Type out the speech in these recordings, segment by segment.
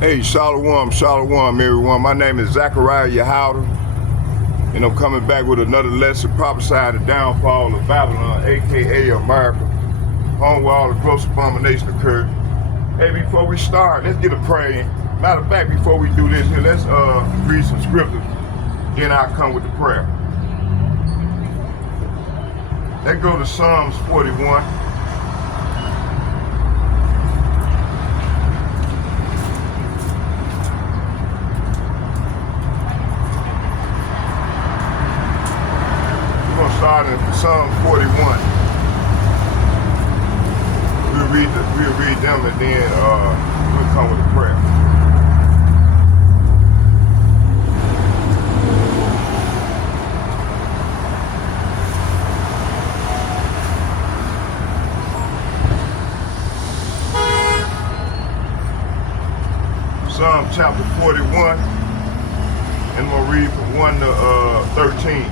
Hey, Shalom, Shalom, everyone. My name is Zachariah Yahouda, and I'm coming back with another lesson prophesying the downfall of Babylon, aka America, home where all the gross abomination occurred. Hey, before we start, let's get a prayer in. Matter of fact, before we do this here, let's read some scriptures, then I'll come with the prayer. Let's go to Psalms 41. Starting from Psalm 41. We'll read them and then we'll come with a prayer. Psalm chapter 41, and I'm gonna read from 1 to 13,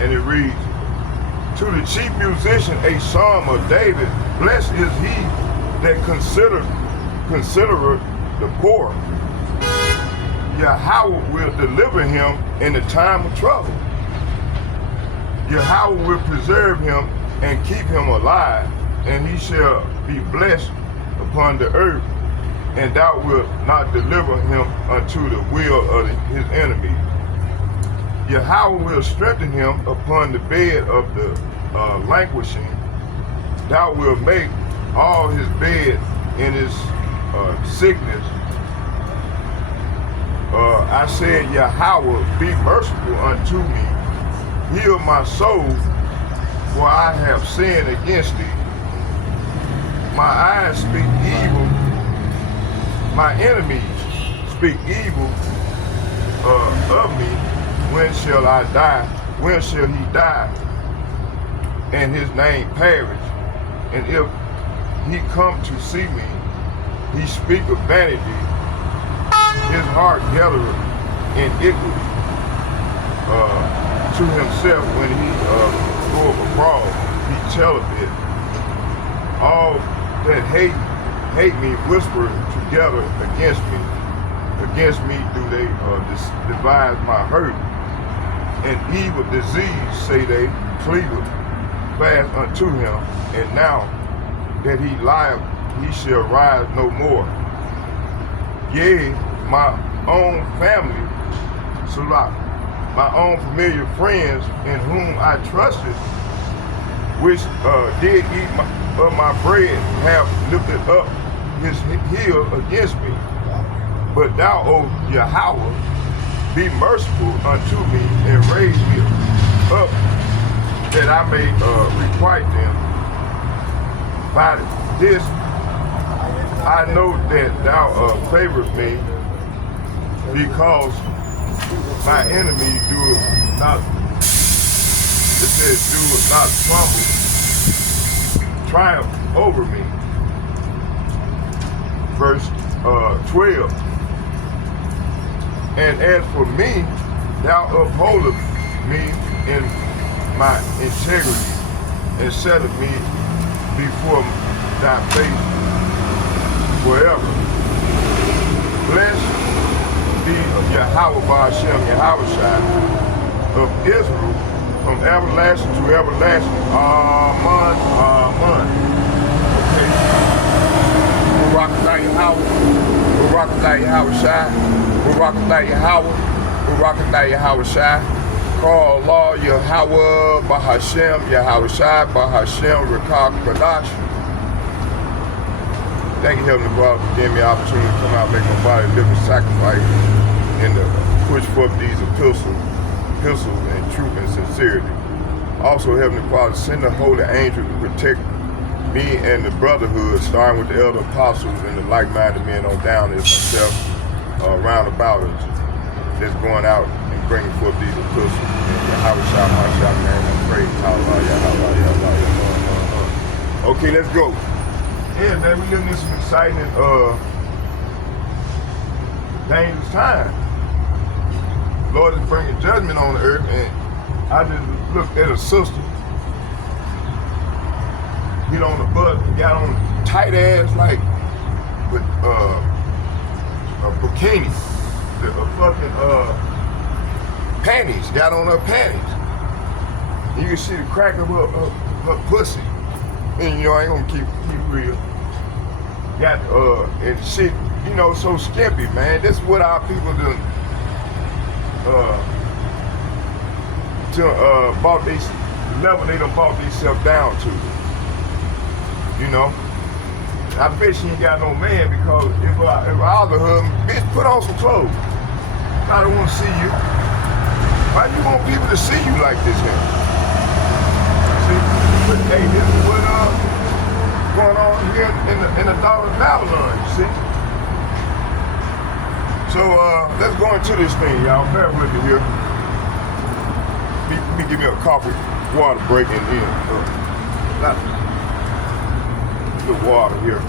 and it reads, "To the chief musician, a psalm of David. Blessed is he that considereth the poor. Yahweh will deliver him in the time of trouble. Yahweh will preserve him and keep him alive, and he shall be blessed upon the earth, and thou wilt not deliver him unto the will of his enemies. Yahweh will strengthen him upon the bed of the languishing. Thou wilt make all his bed in his sickness. I said, Yahweh, be merciful unto me. Heal my soul, for I have sinned against thee. My eyes speak evil. My enemies speak evil of me. When shall I die? When shall he die? And his name perish. And if he come to see me, he speak of vanity. His heart gathereth iniquity to himself when he goeth abroad. He telleth it. All that hate me whisper together against me. Against me do they devise my hurt. And evil disease, say they, cleaveth fast unto him, and now that he lieth, he shall rise no more. Yea, my own family, Salah, my own familiar friends in whom I trusted, which did eat of my bread, have lifted up his heel against me. But thou, O Yahweh, be merciful unto me and raise me up that I may requite them. By this I know that thou favorest me, because my enemy do not triumph over me. Verse 12. And as for me, thou upholdest me in my integrity, and setteth me before thy face forever. Blessed be Yahweh Ba'Shem Yahushua of Israel, from everlasting to everlasting. Amen. Amen. Okay. Barakatah Yahweh. Barakatah Yahushua. Barakatah Yahweh, Barakatah Yahushua, call Allah Yahweh, Bahashem, Yahushua, Bahashem, Rekah Kadash. Thank you, Heavenly Father, for giving me the opportunity to come out and make my body a living sacrifice and to push forth these epistles in truth and sincerity. Also, Heavenly Father, send the holy angel to protect me and the brotherhood, starting with the elder apostles and the like-minded men on down as myself. Round about us that's going out and bringing forth these epistles. And Yahweh my shop name and praise. Okay, let's go. Yeah, man, we living in some exciting dangerous times. Lord is bringing judgment on the earth, and I just looked at a sister get on the bus, got on tight ass like with a bikini, the fucking panties, got on her panties. You can see the crack of her pussy. And you know, I ain't gonna keep real. Got and shit, you know, so skimpy, man. This is what our people do. Bought these level they done bought themselves down to. You know? I bet she ain't got no man, because if I was a husband, bitch, put on some clothes. I don't want to see you. Why you want people to see you like this here? See? But hey, this is what going on here in the Daughter of Babylon, you see? So let's go into this thing, y'all. Bear with me here. Let me give me a coffee, water break in here. The water here.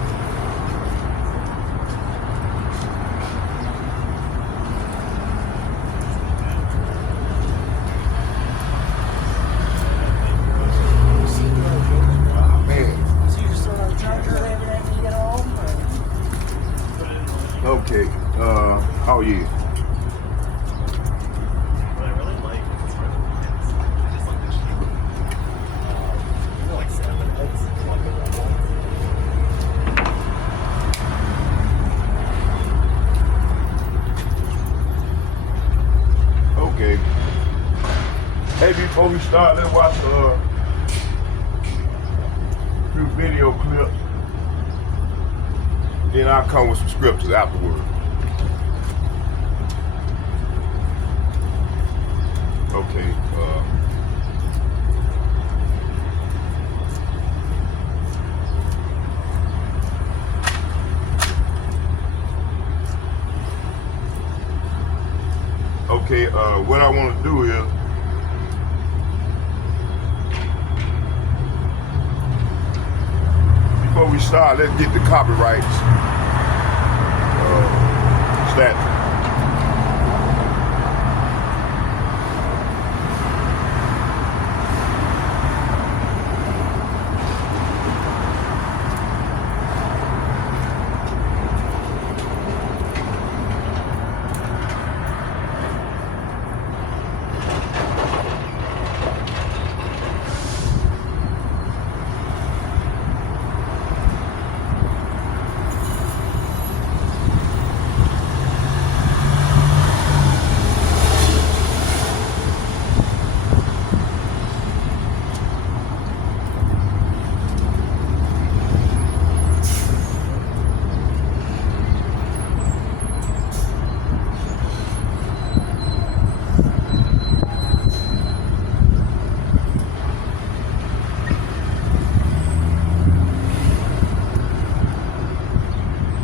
Oh, man. So you're still on the charger and everything when you get home? Or? Okay. Oh yeah. Okay. Hey, before we start, let's watch a few video clips. Then I'll come with some scriptures afterward. Okay. Okay, what I want to do is before we start, let's get the copyrights statute.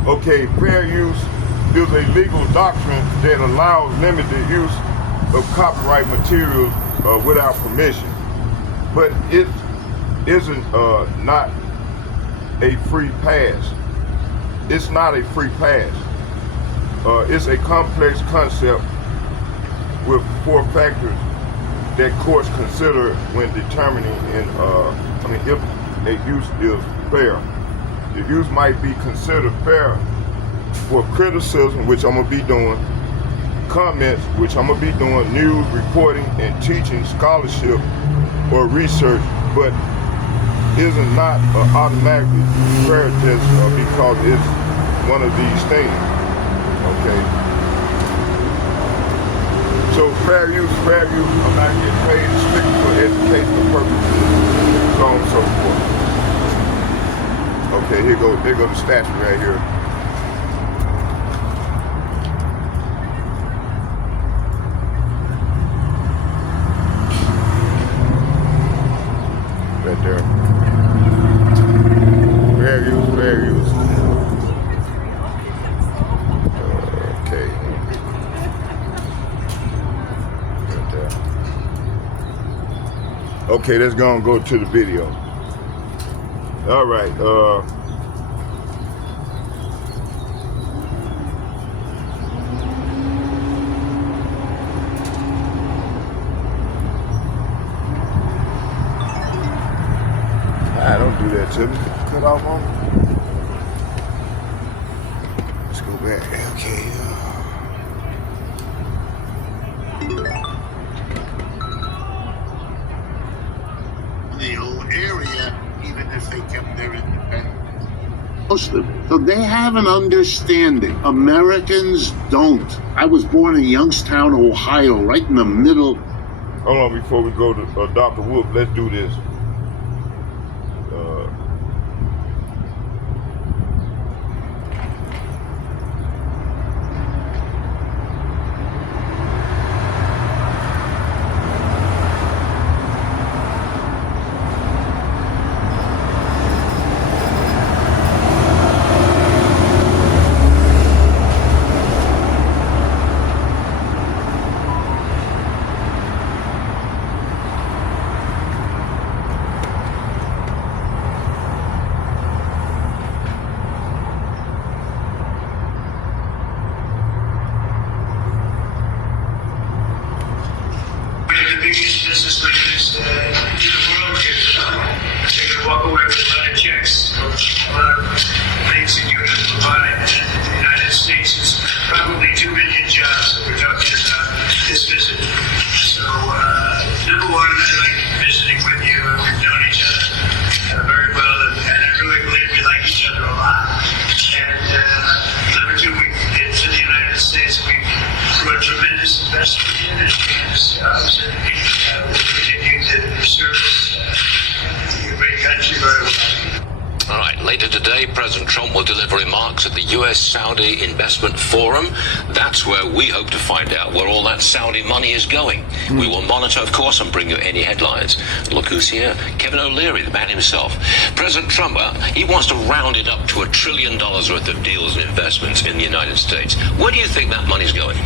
Okay, fair use is a legal doctrine that allows limited use of copyright materials without permission, but it isn't not a free pass. It's not a free pass. It's a complex concept with 4 factors that courts consider when determining if a use is fair. The use might be considered fair for criticism, which I'm going to be doing, comments, which I'm going to be doing, news, reporting, and teaching, scholarship, or research, but isn't not automatically fair just because it's one of these things, okay? So fair use, I'm not getting paid strictly for educational purposes, so on and so forth. Okay, there go the statue right here. Right there. Fair use. Okay. Right there. Okay, let's go to the video. All right. Don't do that to me. Cut off on me. Let's go back. Okay. Muslim. So they have an understanding. Americans don't. I was born in Youngstown, Ohio, right in the middle. Hold on, before we go to Dr. Wolf, let's do this. Biggest business leaders in the world here. They could walk away with a lot of checks, a lot of things that you have to provide. And the United States is probably 2 million jobs that we're talking about this visit. So, number one, I like visiting with you, and we've known each other very well, and I really believe we like each other a lot. And number two, to the United States, we through a tremendous investment in it, tremendous jobs, and we continue to serve the great country very well. All right, later today, President Trump will deliver remarks at the U.S.-Saudi Investment Forum. That's where we hope to find out where all that Saudi money is going. We will monitor, of course, and bring you any headlines. Look who's here. Kevin O'Leary, the man himself. President Trump, he wants to round it up to $1 trillion worth of deals and investments in the United States. Where do you think that money's going?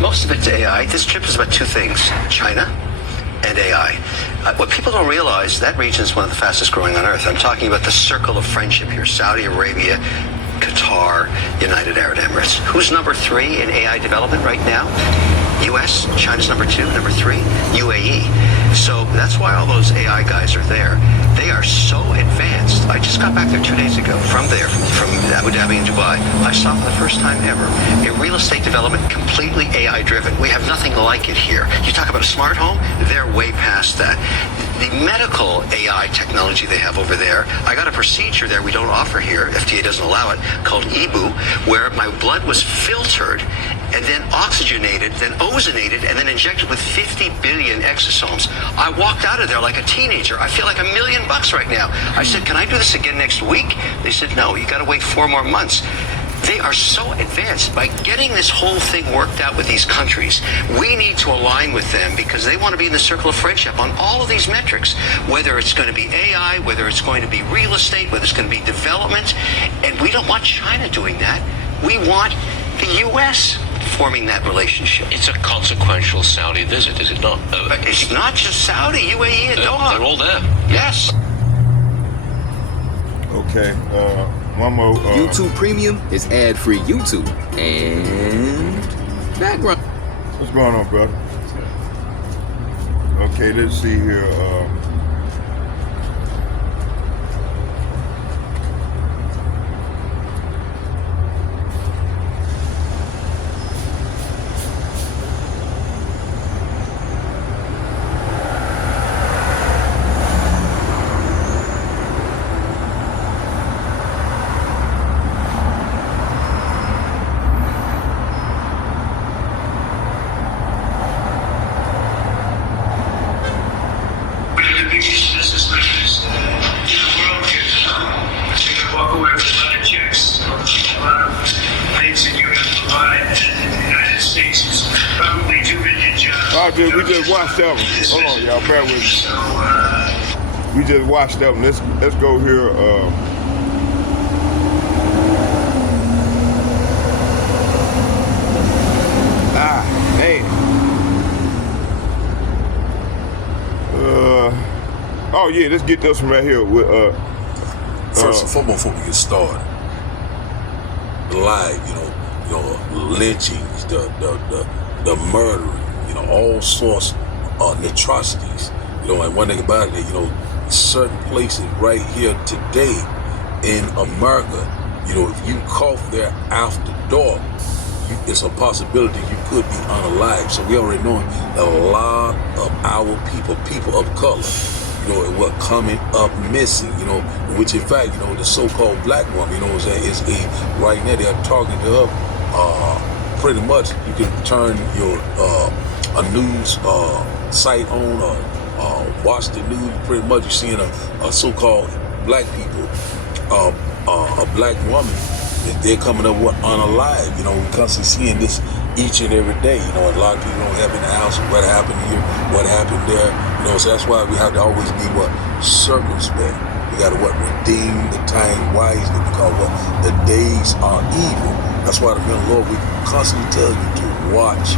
Most of it's AI. This trip is about two things, China and AI. What people don't realize, that region is one of the fastest growing on earth. I'm talking about the circle of friendship here, Saudi Arabia, Qatar, United Arab Emirates. Who's number 3 in AI development right now? US, China's number 2, number 3, UAE. So that's why all those AI guys are there. They are so advanced. I just got back there 2 days ago from Abu Dhabi and Dubai. I saw for the first time ever a real estate development completely AI driven. We have nothing like it here. You talk about a smart home, they're way past that. The medical AI technology they have over there, I got a procedure there we don't offer here, FDA doesn't allow it, called EBU, where my blood was filtered and then oxygenated, then ozonated, and then injected with 50 billion exosomes. I walked out of there like a teenager. I feel like $1 million right now. I said, can I do this again next week? They said, no, you got to wait 4 more months. They are so advanced. By getting this whole thing worked out with these countries, we need to align with them because they want to be in the circle of friendship on all of these metrics, whether it's going to be AI, whether it's going to be real estate, whether it's going to be development. And we don't want China doing that. We want the U.S. forming that relationship. It's a consequential Saudi visit, is it not? But it's not just Saudi, UAE, and Doha. They're all there. Yes. Okay, one more. YouTube Premium is ad-free YouTube and background. What's going on, brother? Okay, let's see here. We just watched that one. Hold on, y'all, bear with me. We just watched that one. Let's go here. Man. Oh yeah, let's get this one right here. With First and foremost, before we get started, live, lynchings, the murdering, all sorts of atrocities, and one thing about it, certain places right here today in America, if you cough there after dark, it's a possibility you could be unalive. So we already know a lot of our people of color, you know, and what coming up missing, you know, which in fact, you know, the so-called black woman, you know what I'm saying, is right now they're talking to her, pretty much you can turn your, a news, site on, or watch the news, pretty much you're seeing a so-called black people, a black woman, they're coming up with unalive, you know, we're constantly seeing this each and every day, you know, a lot of people don't have in the house what happened here, what happened there, you know, so that's why we have to always be circumspect. We got to redeem the time wisely, because the days are evil. That's why the men of the Lord, we constantly tell you to watch,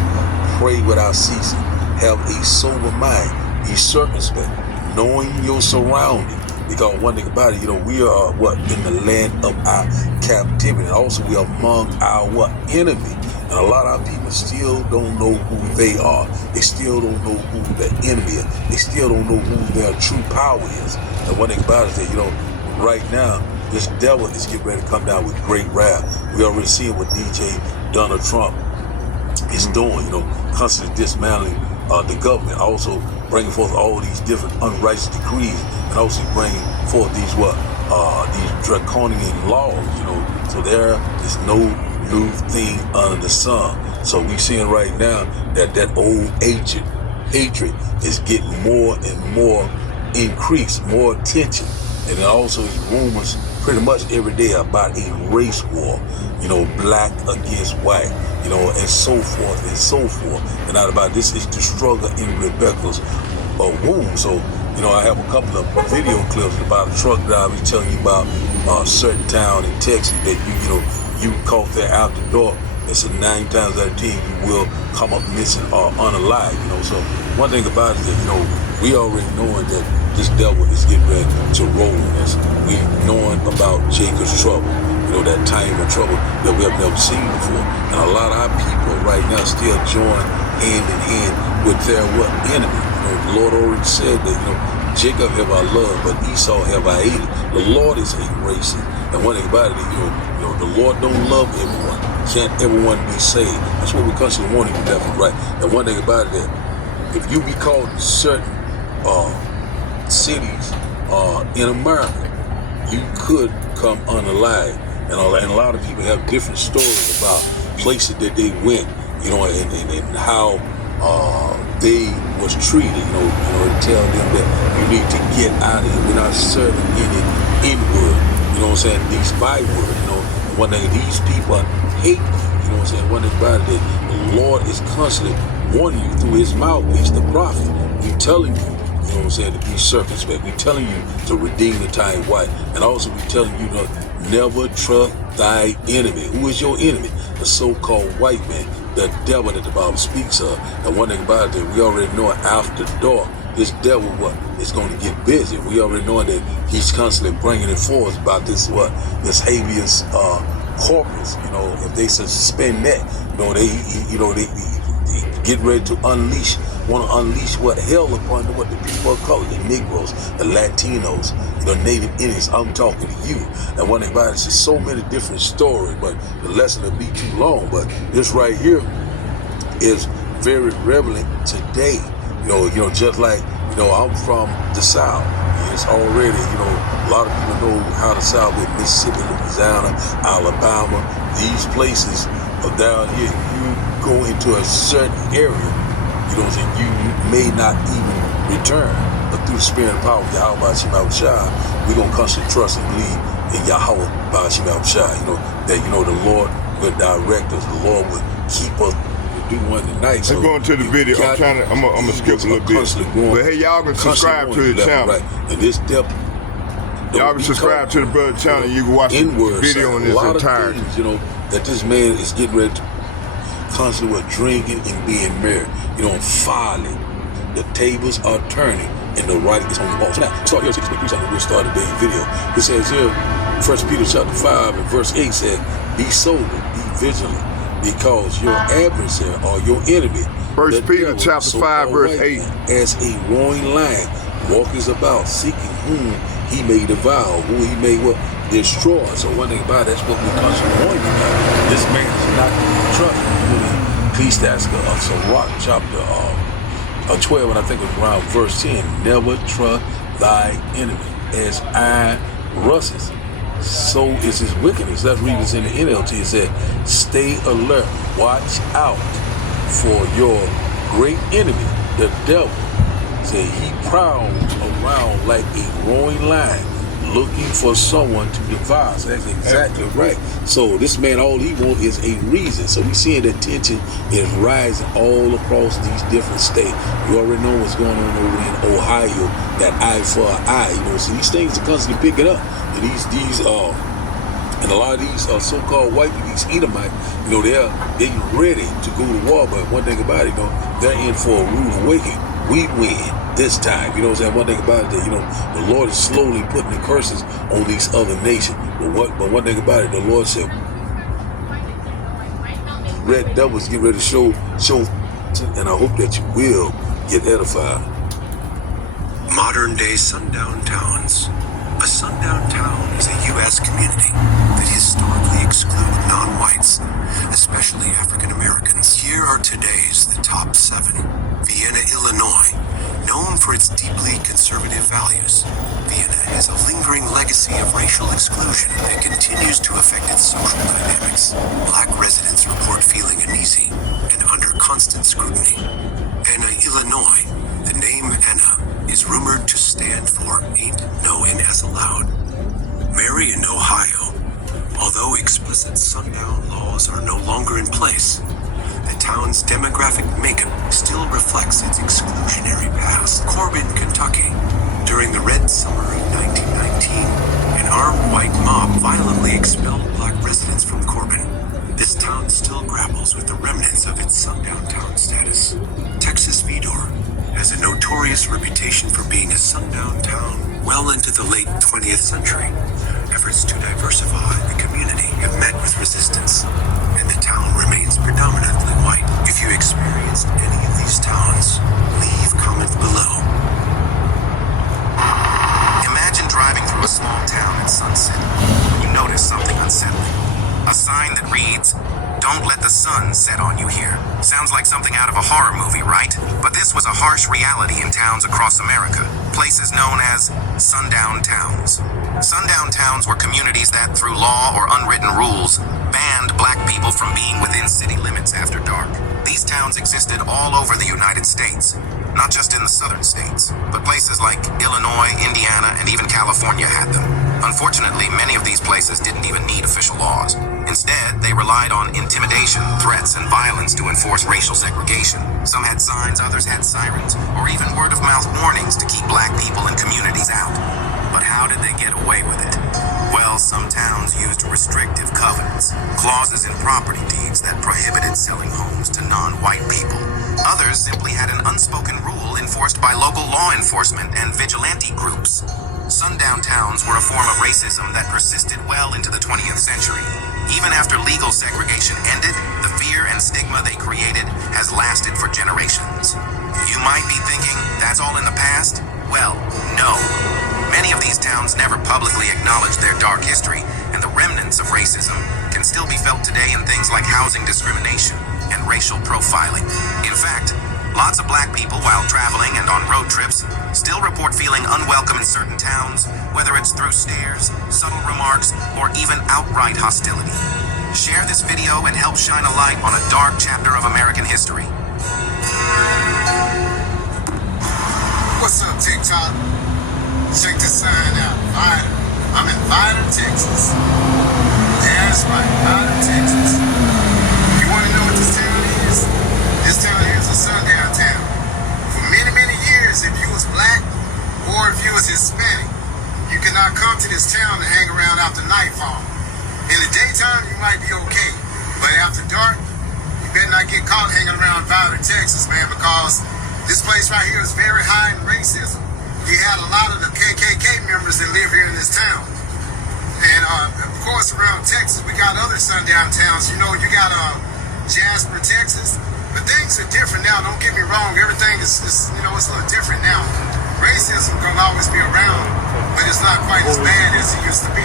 pray without ceasing, have a sober mind, be circumspect, knowing your surroundings. Because one thing about it, you know, we are in the land of our captivity, and also we are among our enemy. And a lot of our people still don't know who they are. They still don't know who the enemy is. They still don't know who their true power is. And one thing about it is that, you know, right now, this devil is getting ready to come down with great wrath. We already see what DJ Donald Trump is doing, you know, constantly dismantling the government, also bringing forth all these different unrighteous decrees, and also bringing forth these draconian laws, you know. So there is no new thing under the sun. So we're seeing right now that old ancient hatred is getting more and more increased, more attention. And then also is rumors pretty much every day about a race war, you know, black against white, you know, and so forth and so forth. And not about this is the struggle in Rebecca's womb. So, you know, I have a couple of video clips about a truck driver telling you about a certain town in Texas that you caught there out the door. And so 9 times out of 10 you will come up missing or unalive, you know. So one thing about it is that, you know, we already knowing that this devil is getting ready to roll on us. We knowing about Jacob's trouble, you know, that time of trouble that we have never seen before. And a lot of our people right now still join hand in hand with their enemy. You know, the Lord already said that, you know, Jacob have I loved, but Esau have I hated. The Lord is a racist. And one thing about it, you know, the Lord don't love everyone. Can't everyone be saved? That's what we constantly want to do, left and right. And one thing about it, that if you be called in certain cities in America, you could come unalive. And a lot of people have different stories about places that they went, you know, and how they was treated, you know, and tell them that you need to get out of here. We're not serving any N-word, you know what I'm saying, these by-word, you know. One thing, these people hate you, you know what I'm saying. One thing about it, that the Lord is constantly warning you through his mouthpiece, the prophet. We're telling you, you know what I'm saying, to be circumspect. We're telling you to redeem the time white. And also we're telling you to never trust thy enemy. Who is your enemy? The so-called white man, the devil that the Bible speaks of. And one thing about it, that we already know after dark, this devil is going to get busy. We already know that he's constantly bringing it forth about this this habeas corpus. You know, if they suspend that, you know, they get ready to want to unleash hell upon what the people of color, the Negroes, the Latinos, the Native Indians. I'm talking to you. And one thing about it, it's so many different stories, but the lesson will be too long. But this right here is very relevant today. You know, just like, you know, I'm from the South. It's already, you know, a lot of people know how the South is, Mississippi, Louisiana, Alabama, these places are down here. You go into a certain area, you know what I'm saying, you may not even return. But through the spirit and power of Yahweh Shema Shai, we're going to constantly trust and believe in Yahweh Shema Shai. You know, that, you know, the Lord will direct us. The Lord will keep us. Do one tonight. So let's go into the video. I'm gonna skip a little bit. But hey, y'all can subscribe to the channel. Right. And this depth, y'all can subscribe to the brother channel. You can watch the video on this entire. You know, that this man is getting ready to constantly drinking and being merry. You know, folly. The tables are turning and the right is on the ball. So now, start here, 6.3 something. We'll start today's video. It says here, 1 Peter chapter 5 and verse 8 said, be sober, be vigilant, because your adversary or your enemy, 1 Peter chapter 5 verse 8, as a roaring lion walks about seeking whom he may devour, whom he may destroy. So one thing about it, that's what we're constantly warning about. This man is not trusting. Ecclesiastes, Sirach chapter 12, and I think it was around verse 10. Never trust thy enemy. As iron rusts, so is his wickedness. Let's read this in the NLT. It said, stay alert, watch out for your great enemy, the devil. Said he prowls around like a roaring lion, looking for someone to devour. So that's exactly right. So this man, all he wants is a reason. So we seeing the tension is rising all across these different states. You already know what's going on over in Ohio, that eye for an eye. You know, so these things are constantly picking up. And and a lot of these so-called white people, these Edomites, you know, they're ready to go to war. But one thing about it, you know, they're in for a rude awakening. We win this time. You know what I'm saying? One thing about it, that, you know, the Lord is slowly putting the curses on these other nations. But one thing about it, the Lord said, red devils get ready to show, and I hope that you will get edified. Modern day sundown towns. A sundown town is a U.S. community that historically excluded non-whites, especially African Americans. Here are today's the top 7. Vienna, Illinois, known for its deeply conservative values. Vienna has a lingering legacy of racial exclusion that continues to affect its social dynamics. Black residents report feeling uneasy and under constant scrutiny. Anna, Illinois, the name Anna is rumored to stand for Ain't No As Allowed. Marion, Ohio, although explicit sundown laws are no longer in place, the town's demographic makeup still reflects its exclusionary past. Corbin, Kentucky, during the Red Summer of 1919, an armed white mob violently expelled black residents from Corbin. This town still grapples with the remnants of its sundown town status. Texas Vidor has a notorious reputation for being a sundown town well into the late 20th century. Efforts to diversify the community have met with resistance, and the town remains predominantly white. If you experienced any of these towns, leave comments below. Imagine driving through a small town at sunset when you notice something unsettling. A sign that reads, "Don't let the sun set on you here." Sounds like something out of a horror movie, right? But this was a harsh reality in towns across America, places known as sundown towns. Sundown towns were communities that, through law or unwritten rules, banned black people from being within city limits after dark. These towns existed all over the United States, not just in the southern states, but places like Illinois, Indiana, and even California had them. Unfortunately, many of these places didn't even need official laws. Instead, they relied on intimidation, threats, and violence to enforce racial segregation. Some had signs, others had sirens, or even word-of-mouth warnings to keep black people and communities out. But how did they get away with it? Well, some towns used restrictive covenants, clauses in property deeds that prohibited selling homes to non-white people. Others simply had an unspoken rule enforced by local law enforcement and vigilante groups. Sundown towns were a form of racism that persisted well into the 20th century. Even after legal segregation ended, the fear and stigma they created has lasted for generations. You might be thinking, that's all in the past? Well, no. Many of these towns never publicly acknowledged their dark history, and the remnants of racism can still be felt today in things like housing discrimination and racial profiling. In fact, lots of black people, while traveling and on road trips, still report feeling unwelcome in certain towns, whether it's through stares, subtle remarks, or even outright hostility. Share this video and help shine a light on a dark chapter of American history. What's up, TikTok? Check this sign out. Vida. I'm in Vida, Texas. That's right, Vida, Texas. You want to know what this town is? This town here is a sundown town. For many, many years, if you was black or if you was Hispanic, you could not come to this town to hang around after nightfall. In the daytime, you might be okay, but after dark, you better not get caught hanging around Vida, Texas, man, because this place right here is very high in racism. You had a lot of the KKK members that live here in this town. And of course, around Texas, we got other sundown towns. You know, you got Jasper, Texas. But things are different now. Don't get me wrong. Everything is you know, it's a little different now. Racism gonna always be around, but it's not quite as bad as it used to be.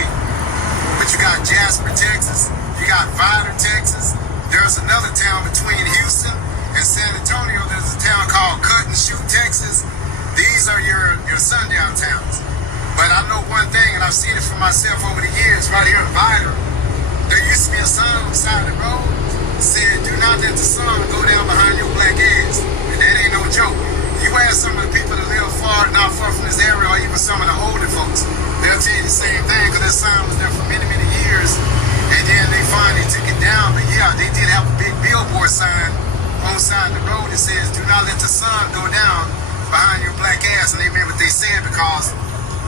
But you got Jasper, Texas. You got Vida, Texas. There's another town between Houston and San Antonio. There's a town called Cut and Shoot, Texas. These are your sundown towns. myself over the years, right here in Vidor, there used to be a sign on the side of the road that said, do not let the sun go down behind your black ass. And that ain't no joke. You ask some of the people that live not far from this area, or even some of the older folks, they'll tell you the same thing, because that sign was there for many, many years, and then they finally took it down. But yeah, they did have a big billboard sign on the side of the road that says, do not let the sun go down behind your black ass. And they meant what they said, because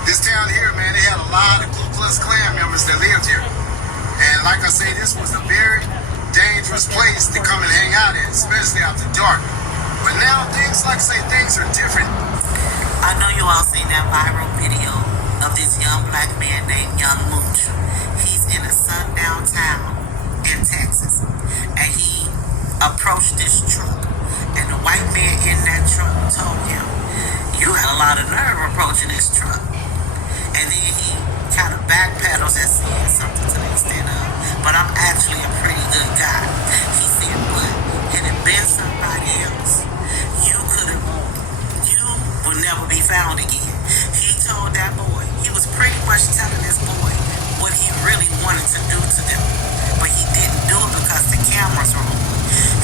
this town here, man, they had a lot of Ku Klux Klan members that lived here. And like I say, this was a very dangerous place to come and hang out at, especially after dark. But now things, like I say, things are different. I know you all seen that viral video of this young black man named Young Mooch. He's in a sundown town in Texas, and he approached this truck, and the white man in that truck told him, "You had a lot of nerve approaching this truck." And then he kind of backpedals and said something to the extent of, "But I'm actually a pretty good guy." He said, "But had it been somebody else, you will never be found again." He told that boy, he was pretty much telling this boy what he really wanted to do to them, but he didn't do it because the cameras were on.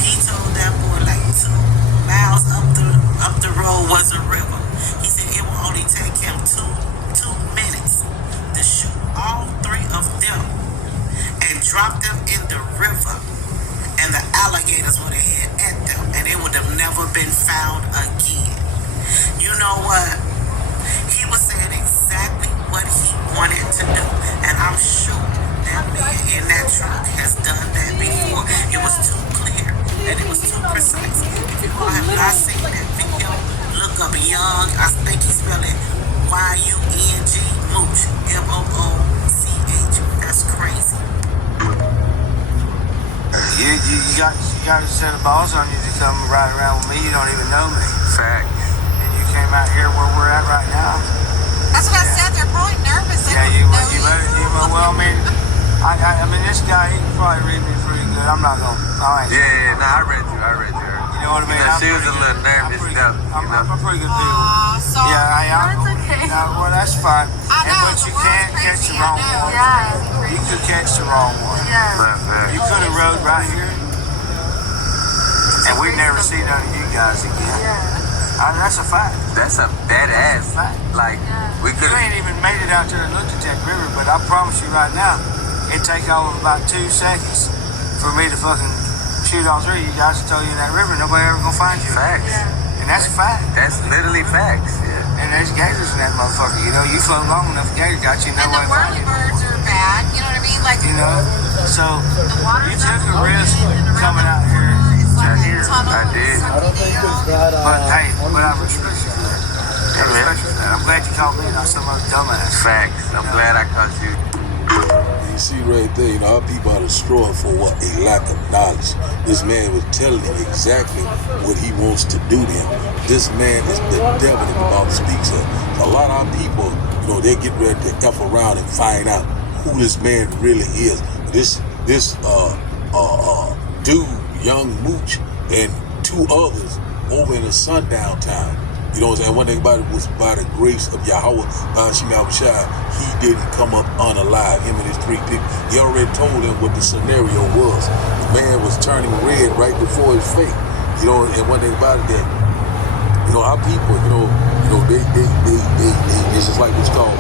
He told that boy like 2 miles up the road was a river. He said it will only take him two minutes to shoot all 3 of them and drop them in the river, and the alligators would have hit at them, and they would have never been found again. You know what? He was saying exactly what he wanted to do, and I'm sure that man in that truck has done that before. It was too clear and it was too precise. If you all have not seen that video, look up Young. I think he spelled it Y-U-N-G Mooch, M-O-O-C-H. That's crazy. You got a set of balls on you to come ride around with me. You don't even know me. Fact. And you came out here where we're at right now. That's what I said. They're probably nervous. Yeah, well, I mean, this guy, he can probably read me pretty good. I'm not gonna. I read you. You know what I mean? She was a little nervous. I'm a pretty good dude. Sorry. Yeah, That's okay. Well, that's fine. But you can't catch the wrong one. Yeah. You could catch the wrong one. Yeah. You could have rode right here, and we'd never see none of you guys again. That's a fact. That's a badass. Like, we could. You ain't even made it out there and looked at that river, but I promise you right now, it'd take all of about 2 seconds for me to fucking shoot all 3 of you guys and throw you in that river. Nobody ever gonna find you. Facts. And that's a fact. That's literally facts. Yeah. And there's gators in that motherfucker. You know, you float long enough, gator got you. And the whirly birds are bad. You know what I mean? Like, you know, so you took a risk coming out here. I did. I don't think it's that. But hey, I respect you for that. I respect you for that. I'm glad you called me, not some other dumbass. Facts. I'm glad I caught you. You see right there, you know, our people are destroyed for what? A lack of knowledge. This man was telling them exactly what he wants to do to him. This man is the devil that the Bible speaks of. A lot of our people, you know, they get ready to F around and find out who this man really is. This dude, Young Mooch, and 2 others over in the sundown town. You know what I'm saying? One thing about it was by the grace of Yahweh, he didn't come up unalive, him and his 3 people. He already told them what the scenario was. The man was turning red right before his face. You know, and one thing about it that, you know, our people, you know, they this is like what's called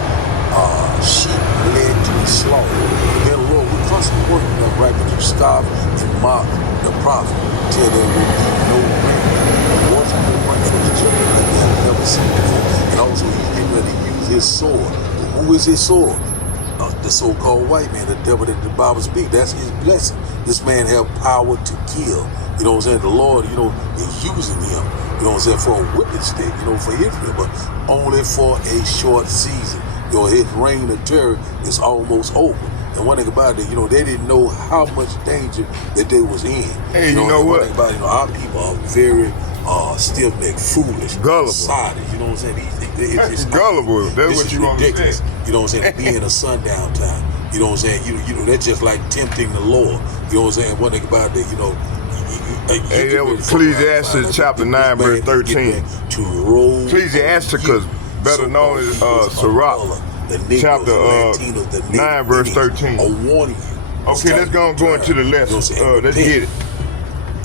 sheep led to the slaughter. Then Lord, we constantly working them right, but you scoff and mock the prophet till there will be no rain. Once we run for the children that they have never seen before. And also he's getting ready to use his sword. Who is his sword? The so-called white man, the devil that the Bible speaks. That's his blessing. This man have power to kill. You know what I'm saying? The Lord, you know, is using him, you know what I'm saying, for a whipping stick, you know, for Israel, but only for a short season. You know, his reign of terror is almost over. And one thing about it, you know, they didn't know how much danger that they was in. Hey, you know what? One thing about it, you know, our people are very stiff-necked, foolish, gullible, sotted, you know what I'm saying? It's gullible. That's what you ridiculous. understand. You know what I'm saying? Being a sundown town. You know what I'm saying? You know, that's just like tempting the Lord. You know what I'm saying? One thing about it, you know. Hey, that was Ecclesiastes chapter 9, verse 13. To roll. Ecclesiasticus, better known as Sirach. the Negroes, chapter the Latinos, the 9, verse Indians 13. are warning you. Okay, let's go into the lesson. Let's get it.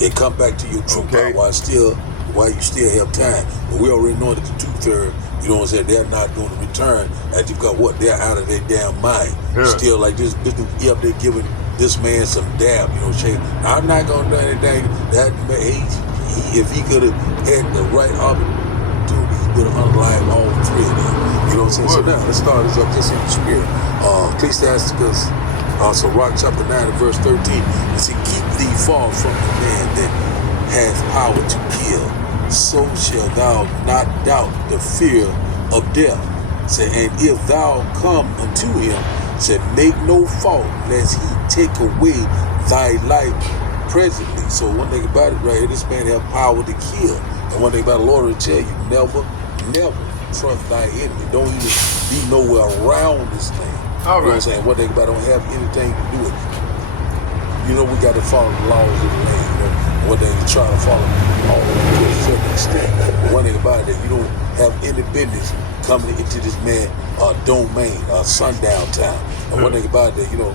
And come back to your true power while you still have time. But we already know that the 2/3, you know what I'm saying, they're not going to return as you got what? They're out of their damn mind. Yeah. Still like this yep, they're giving this man some dab, you know, shame. I'm not gonna do anything. That man, if he could have had the right opportunity, he would have unalived all three of them. You know what I'm saying? So now let's start this up just in the spirit. Ecclesiasticus, Sirach chapter 9 and verse 13. It said, keep thee far from the man that hath power to kill, so shall thou not doubt the fear of death. Say, and if thou come unto him, say, make no fault, lest he take away thy life presently. So one thing about it right here, this man have power to kill. And one thing about the Lord will tell you, never trust thy enemy. Don't even be nowhere around this man. All you know what right. I'm saying? One thing about it don't have anything to do with it. You know, we got to follow the laws of the land. You know, one thing you try to follow all to a certain extent. But one thing about it, that you don't have any business coming into this man domain, sundown time. And one thing about it, that, you know,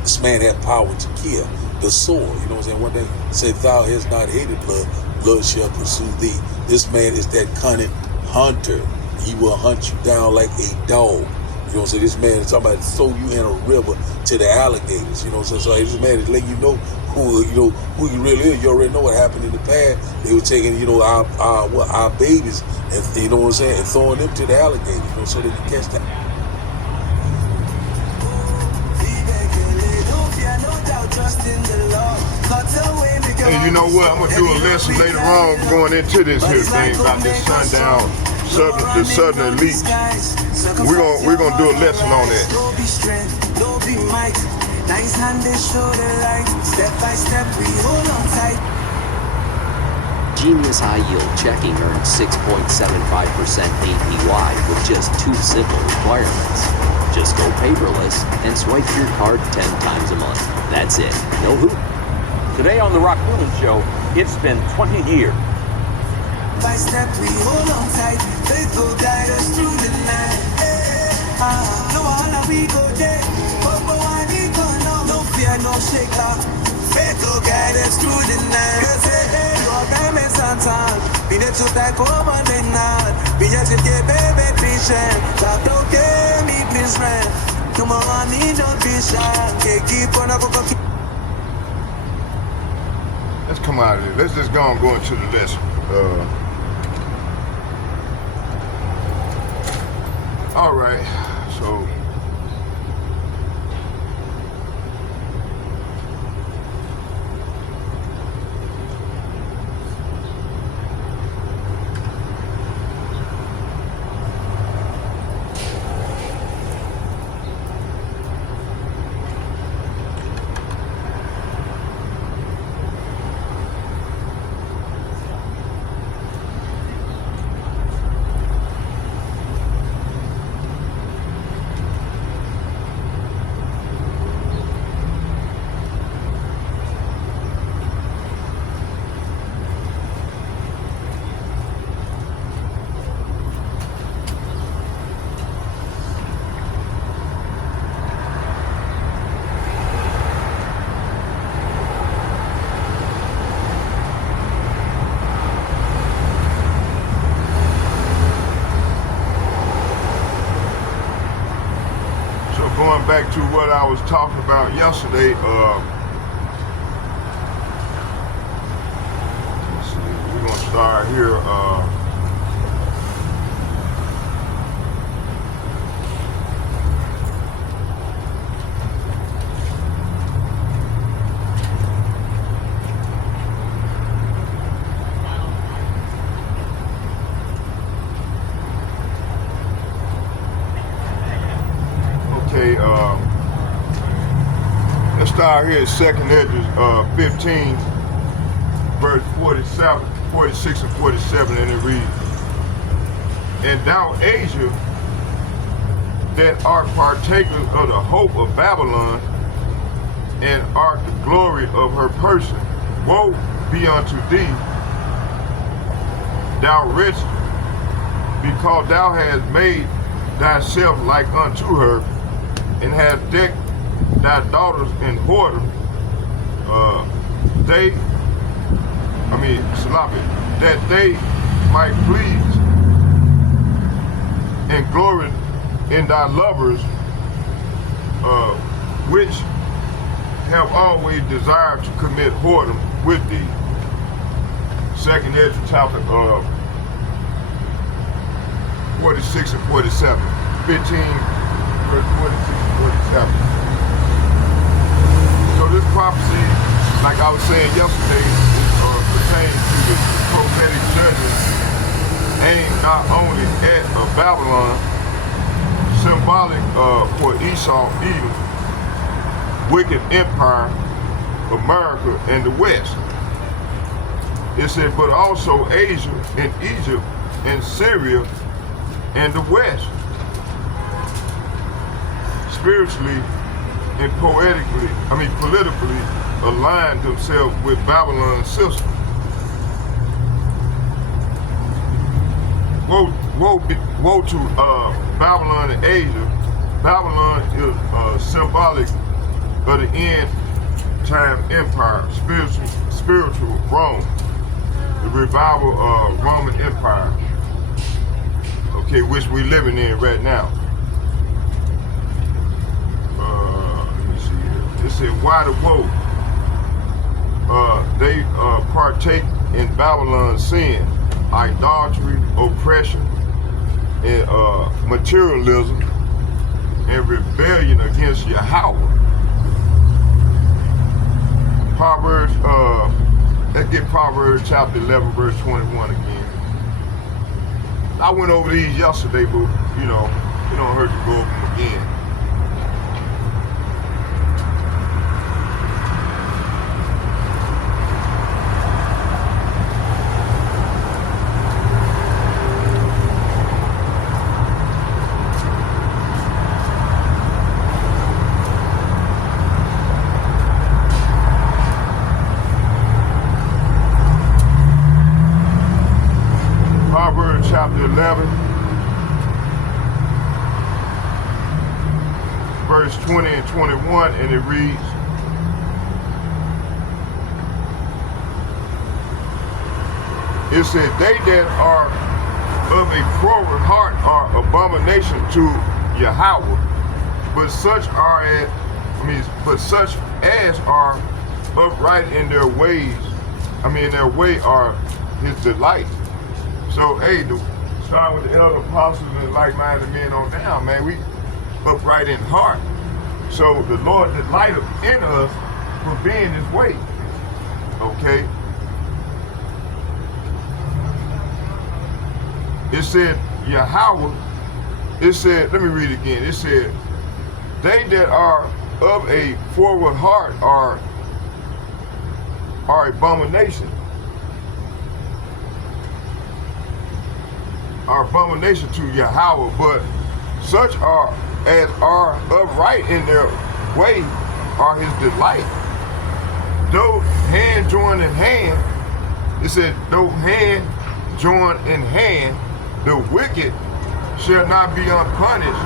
this man had power to kill. The sword, you know what I'm saying? One thing said, thou hast not hated blood, blood shall pursue thee. This man is that cunning hunter. He will hunt you down like a dog. You know what I'm saying? This man is talking about throw you in a river to the alligators. You know what I'm saying? So this man is letting you know who you really is. You already know what happened in the past. They were taking, you know, our babies and, you know what I'm saying, and throwing them to the alligators, you know, so they can catch that. And you know what? I'm gonna do a lesson later on going into this here thing about this sundown, the southern elite. We're gonna do a lesson on that. Genius High Yield Checking earns 6.75% APY with just 2 simple requirements. Just go paperless and swipe your card 10 times a month. That's it. No hoop. Today on The Rock Newman Show, it's been 20 years. By step we hold on tight, faith will guide us through the night. No wahala we go there, but no fear, no shaker. Faith will guide us through the night. Your time is on time. Be the truth I come on the night. Be just a baby patient. Stop okay, me please friend. Come on, me don't be shy. Keep on up. Let's come out of here. Let's just go into the lesson. All right, so going back to what I was talking about yesterday, let's see, we're gonna start here. Let's start here at 2nd Edges 15, verse 47, 46 and 47, and it reads, and thou Asia, that art partakers of the hope of Babylon, and art the glory of her person, woe be unto thee, thou rich, because thou hast made thyself like unto her, and hast decked thy daughters in whoredom, that they might please and glory in thy lovers, which have always desired to commit whoredom with thee. Second Ezra chapter 46 and 47. 15 verse 46 and 47. So this prophecy, like I was saying yesterday, pertains to the prophetic judgment aimed not only at Babylon, symbolic for Esau, Edom, wicked empire, America, and the West. It said, but also Asia and Egypt and Syria and the West. Spiritually and politically aligned themselves with Babylon's system. Woe to Babylon and Asia. Babylon is symbolic of the end time empire, spiritual Rome, the revival of Roman Empire, okay, which we're living in right now. Let me see here. It said, why the woe? They partake in Babylon's sin, idolatry, oppression, and materialism, and rebellion against Yahweh. Proverbs, let's get Proverbs chapter 11, verse 21 again. I went over these yesterday, but you know, it don't hurt to go over them again. Proverbs chapter 11, verse 20 and 21, and it reads, it said, they that are of a froward heart are abomination to Yahweh, but such as are upright in their ways, their way are his delight. So, hey, starting with the elder apostles and like-minded men on down, man, we upright in heart. So the Lord delighteth in us for being his way. Okay? It said, Yahweh, it said, let me read it again. It said, they that are of a forward heart are abomination. Are abomination to Yahweh, but such are as are upright in their way are his delight. Though hand join in hand, it said, though hand join in hand, the wicked shall not be unpunished,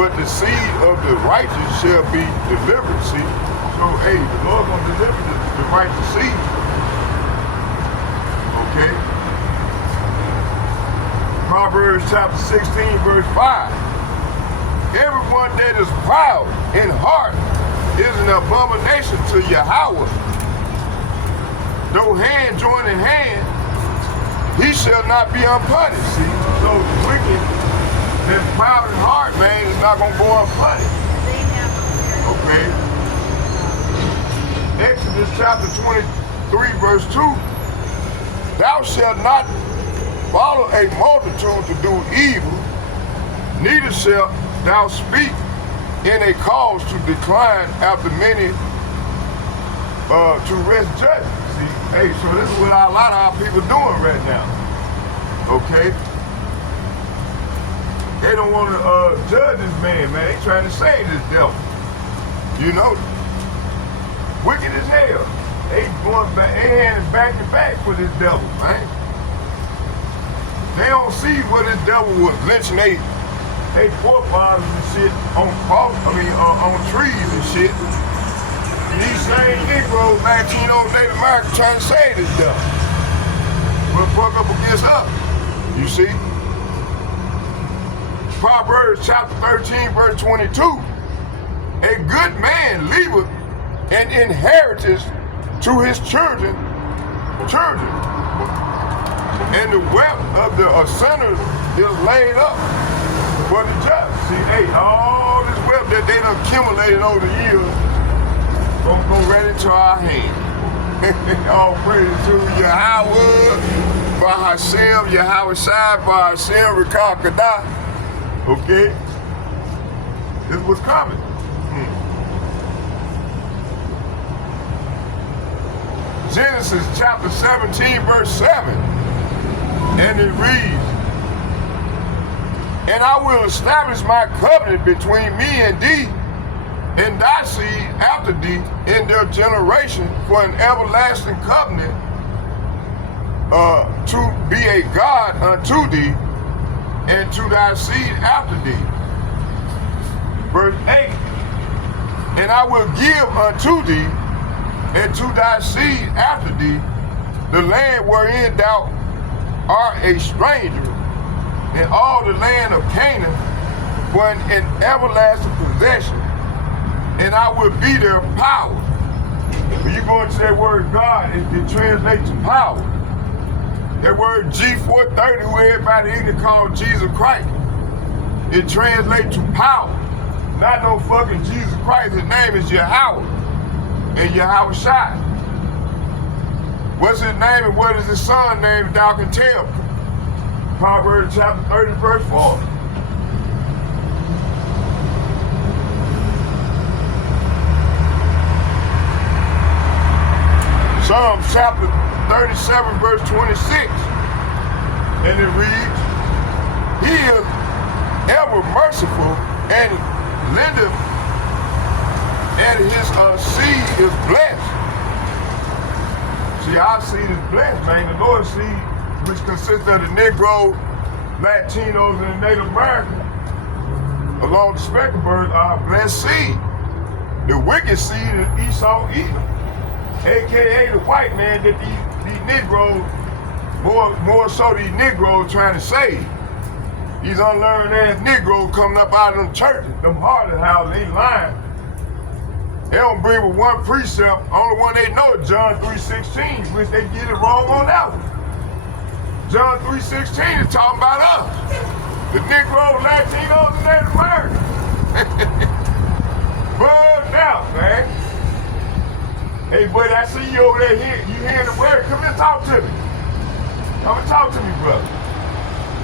but the seed of the righteous shall be delivered. See? So, hey, the Lord gonna deliver the righteous seed. Okay? Proverbs chapter 16, verse 5. Everyone that is proud in heart is an abomination to Yahweh. Though hand join in hand, he shall not be unpunished. See? So the wicked that's proud in heart, man, is not going to go unpunished. Okay? Exodus chapter 23, verse 2. Thou shalt not follow a multitude to do evil, neither shalt thou speak in a cause to decline after many to rest judgment. See, hey, so this is what a lot of our people doing right now. Okay? They don't want to judge this man, man. They trying to save this devil. You know? Wicked as hell. They going back, they hands back to back for this devil, man. They don't see what this devil was lynching They forefathers and shit on on trees and shit. These same Negroes, Latinos, Native Americans trying to say this stuff. But fuck up against us. You see? Proverbs chapter 13, verse 22. A good man leaveth an inheritance to his children. And the wealth of the sinners is laid up for the just. See, all this wealth that they done accumulated over the years gonna go right into our hands. All praise to Yahweh, Bahashem, Yahweh Shai, Bahashem, Rekah. Okay? This was coming. Genesis chapter 17, verse 7. And it reads, and I will establish my covenant between me and thee, and thy seed after thee in their generation for an everlasting covenant, to be a God unto thee, and to thy seed after thee. Verse 8, and I will give unto thee, and to thy seed after thee, the land wherein thou art a stranger, and all the land of Canaan for an everlasting possession, and I will be their power. When you go into that word God, it translates to power. That word G430, who everybody in it called Jesus Christ, it translates to power. Not no fucking Jesus Christ. His name is Yahweh and Yahweh Shai. What's his name and what is his son's name? Thou can tell. Proverbs chapter 30, verse 4. Psalms chapter 37, verse 26. And it reads, he is ever merciful and lendeth, and his seed is blessed. See, our seed is blessed, man. The Lord's seed, which consists of the Negro, Latinos, and the Native Americans, along the spectrum birds, are a blessed seed. The wicked seed is Esau Edom, aka the white man that these Negroes, more so these Negroes trying to save. These unlearned ass Negroes coming up out of them churches, them harder houses, they lying. They don't bring with one precept, only one they know is John 3:16, which they get it wrong on that one. John 3:16 is talking about us, the Negroes, Latinos, and Native Americans. Bugged out, man. Hey, buddy, I see you over there, you hearing the word, come here and talk to me. Come and talk to me, brother.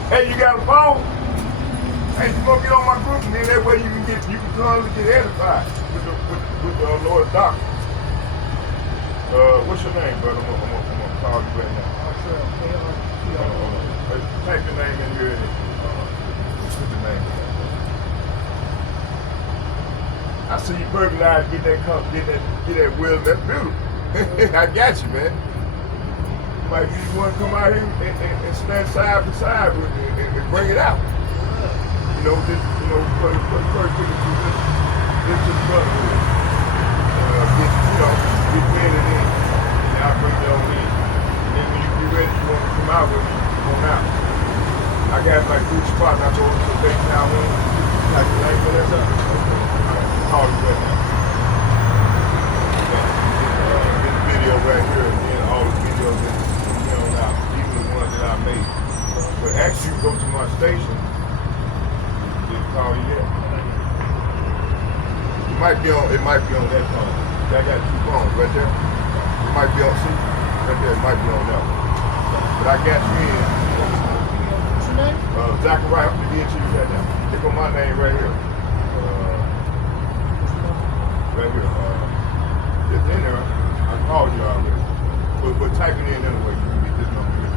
Hey, you got a phone? Hey, you gonna get on my group, and then that way you can come and get edified with the Lord's doctrine. What's your name, brother? I'm gonna call you right now. Type your name in here and put your name in there. I see you burglarize, get that will. That's beautiful. I got you, man. Might be you want to come out here and stand side by side with me and bring it out. For the first thing to do this to the brotherhood. Get ready in. And I'll bring it on in. And then when you get ready, you want to come out with me, come on out. I got like 3 spots. I told him to take now in. Like the name for that stuff. I'll call you right now. Get the video right here and then all the videos that even the ones that I made. But actually, you go to my station. Call you yet. It might be on that phone. I got 2 phones right there. It might be on right there, it might be on that one. But I got you in. What's your name? Zachariah, I'm gonna get you right now. Click on my name right here. Right here. It's in there. I called you already. But type it in anyway. You can get this number here.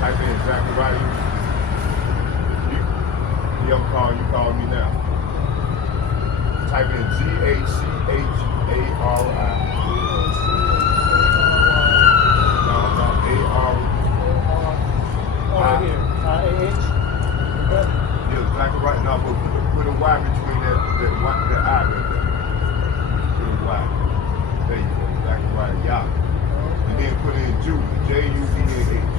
Type in Zachariah. I'm calling you, call me now. Type in Zachari. No, but put a Y between that I right there. Put a Y. There you go. Zachariah Yah. And then put in Judah. J-U-D-A-H.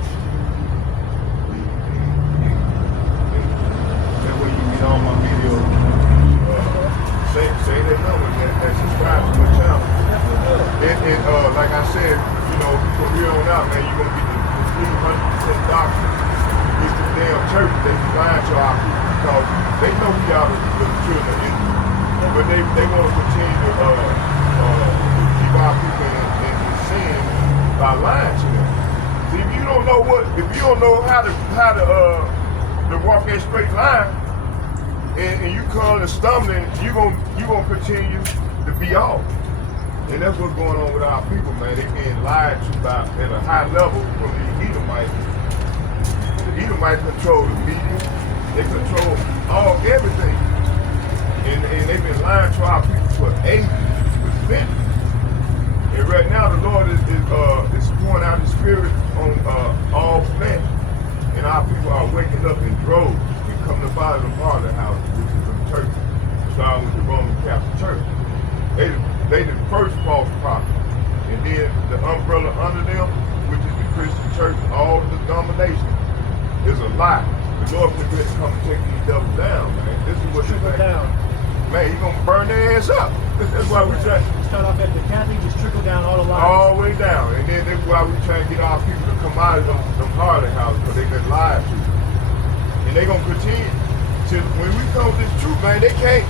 That way you get all my videos. Say that number and subscribe to my channel. And like I said, you know, from here on out, man, you're gonna get the 300% doctrine. It's the damn church they lying to our people because they know we are the children of Israel. But they want to continue to keep our people in sin by lying to them. See, if you don't know how to walk that straight line, and you come and stumbling, you gonna continue to be off. And that's what's going on with our people, man. They being lied to by at a high level from the Edomites. The Edomites control the media. They control everything. And they've been lying to our people for ages, for centuries. And right now the Lord is pouring out His Spirit on all flesh. And our people are waking up in droves and coming up out of the Martyr house, which is in Turkey, starting with the Roman Catholic Church. They the first false prophet. And then the umbrella under them, which is the Christian church, all the domination, is a lie. The Lord can just come and take these devils down, man. This is what you're down. Man, He's gonna burn their ass up. That's why we try. Start off at the Catholic, just trickle down all the lies. All the way down. And then that's why we try to get our people to come out of them harder houses, because they've been lied to. And they're gonna continue till when we come with this truth, man, they can't.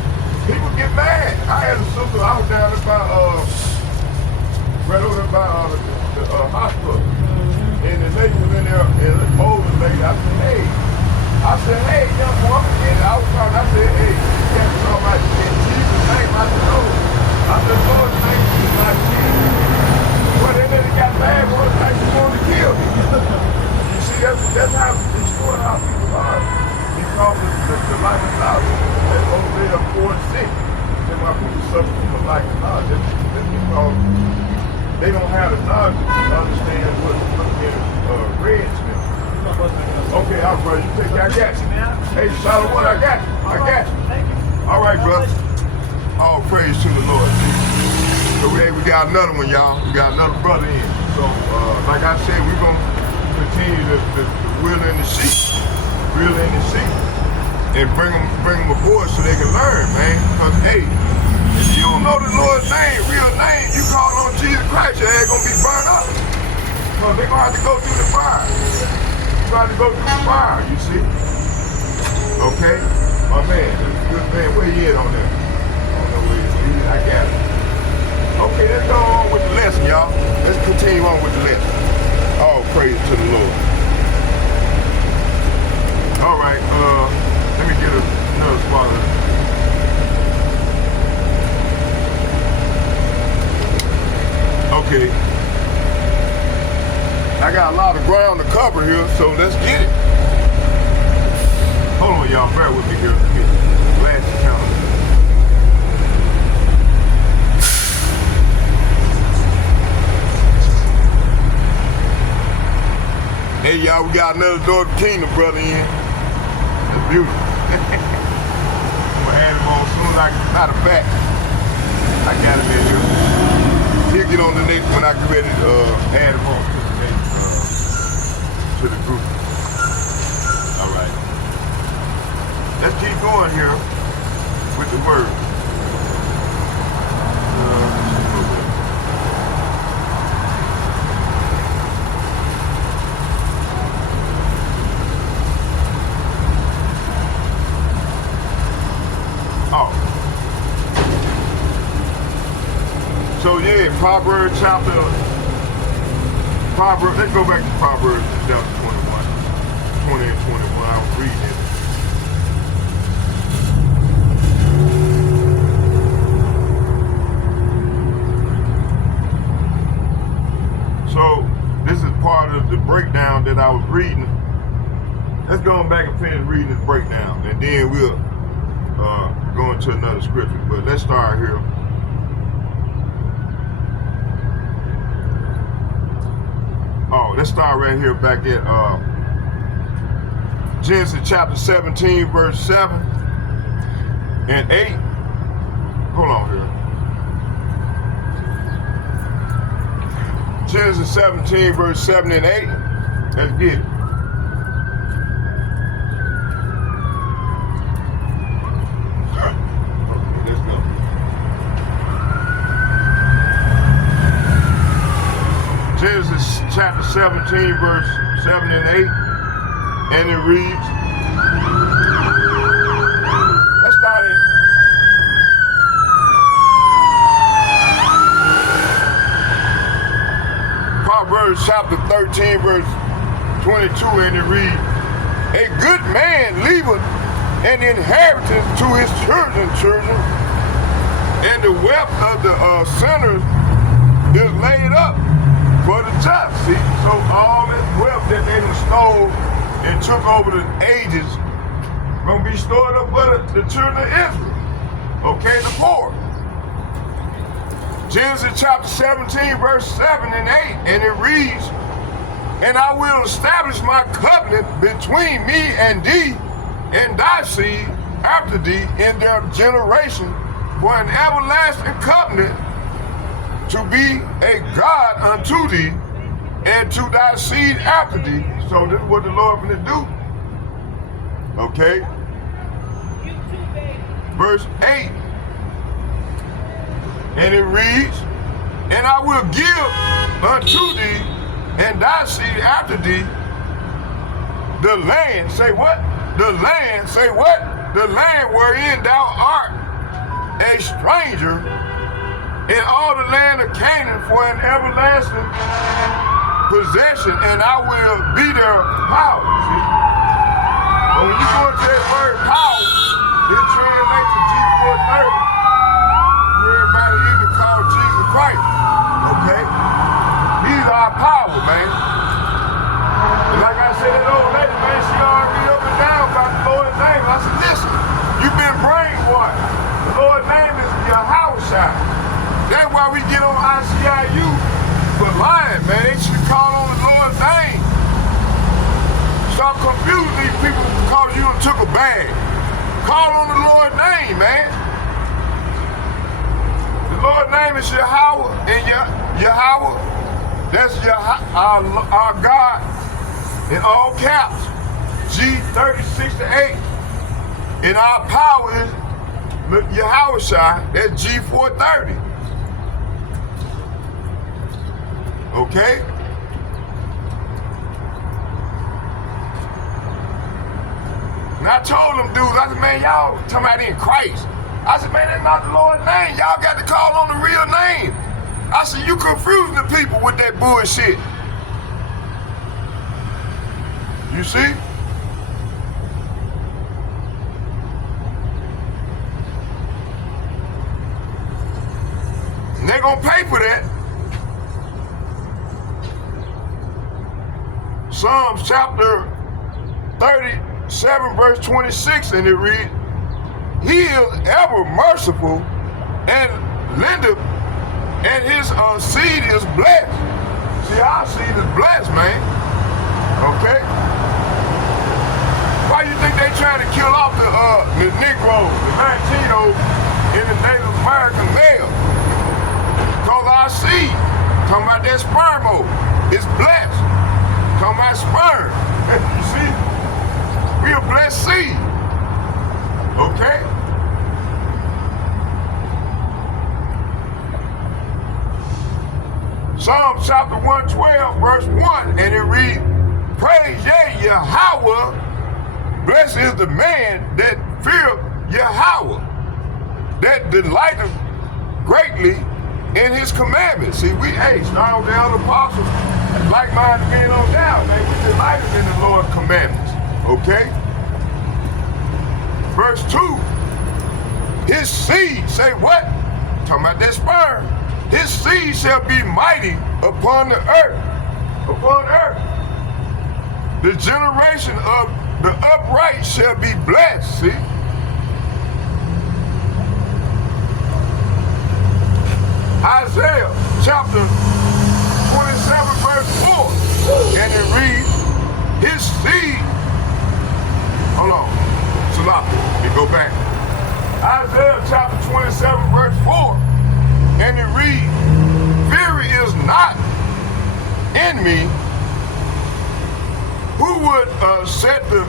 People get mad. I had a sister, I was down about right over by the hospital. And the lady was in there, and an older lady, I said, hey, young woman. And I was talking, I said, hey, you can't talk about in Jesus' name. I said, no. I said, Lord's name is not Jesus. Well, they lady got mad one time, she wanted to kill me. You see, that's how destroying our people are. Because the life of God, that's Hosea 4:6. Then my people suffer from the life of God. That's because they don't have the knowledge to understand what's in red to them. Okay, all right, brother. You take it. I got you. Hey, Solid One, I got you. Thank you. All right, brother. All praise to the Lord. So we got another one, y'all. We got another brother in. So, like I said, we're going to continue to wheel in the sheep. Reel in the sheep. And bring them aboard so they can learn, man. Because, hey, if you don't know the Lord's name, real name, you call on Jesus Christ, your head going to be burned up. Because they're going to have to go through the fire. You're going to have to go through the fire, you see. Okay? My man, good man, where he at on that? I don't know where he is. I got it. Okay, let's go on with the lesson, y'all. Let's continue on with the lesson. All praise to the Lord. All right, let me get another spot. Okay. I got a lot of ground to cover here, so let's get it. Hold on, y'all. Bear with me here. Last count. Hey, y'all, we got another Northern Kingdom brother in. That's beautiful. I'm gonna add him on as soon as I get out of back. I got him in here. He'll get on the next when I get ready to add him on to the next, to the group. All right. Let's keep going here with the word. So yeah, Proverbs chapter, let's go back to Proverbs chapter 21, 20 and 21, I was reading it. So this is part of the breakdown that I was reading. Let's go back and finish reading this breakdown, and then we'll go into another scripture, but let's start here. Oh, let's start right here back at Genesis chapter 17, verse 7. and 8. Hold on here. Genesis 17, verse 7 and 8. Let's get it. Genesis chapter 17, verse 7 and 8, and it reads, let's start it. Proverbs chapter 13, verse 22, and it reads, a good man leaveth an inheritance to his children, and the wealth of the sinners is laid up for the just. See, so all that wealth that they stole and took over the ages gonna be stored up for the children of Israel. Okay, the poor. Genesis chapter 17, verse 7 and 8, and it reads, and I will establish my covenant between me and thee and thy seed after thee in their generation for an everlasting covenant, to be a God unto thee and to thy seed after thee. So this is what the Lord gonna do. Okay? Verse 8. And it reads, and I will give unto thee and thy seed after thee the land. Say what? The land. Say what? The land wherein thou art a stranger, in all the land of Canaan for an everlasting possession, and I will be their power. See? But when you go into that word power, it translates to G430. Everybody even call Jesus Christ. Okay? He's our power, man. And like I said, that old lady, man, she already be up and down about the Lord's name. I said, listen, you've been brainwashed. The Lord's name is Yahweh. That's why we get on ICIU for lying, man. They should call on the Lord's name. Stop confusing these people because you done took a bag. Call on the Lord's name, man. The Lord's name is Yahweh, and Yahweh, that's our God in all caps, G36 to 8. And our power is Yahweh, that's G430. Okay? And I told them dudes, I said, man, y'all talking about in Christ. I said, man, that's not the Lord's name. Y'all got to call on the real name. I said, you confusing the people with that bullshit. You see? And they're gonna pay for that. Psalms chapter 37, verse 26, and it reads, he is ever merciful and lendeth, and his seed is blessed. See, our seed is blessed, man. Okay? Why you think they trying to kill off the Negroes, the Latinos, and the Native American male? Because our seed, talking about that sperm, is blessed. Talking about sperm. You see? We a blessed seed. Okay? Psalm chapter 112, verse 1, and it reads, praise ye Yahweh, blessed is the man that feareth Yahweh, that delighteth greatly in his commandments. See, we start on the other apostles, like-minded men on down, man. We delighted in the Lord's commandments. Okay? Verse 2, his seed, say what? Talking about that sperm. His seed shall be mighty upon the earth. Upon earth. The generation of the upright shall be blessed. See? Isaiah chapter 27, verse 4. And it reads, his seed, hold on, Salaki, let me go back. Isaiah chapter 27, verse 4. And it reads, "Fury is not in me. Who would set the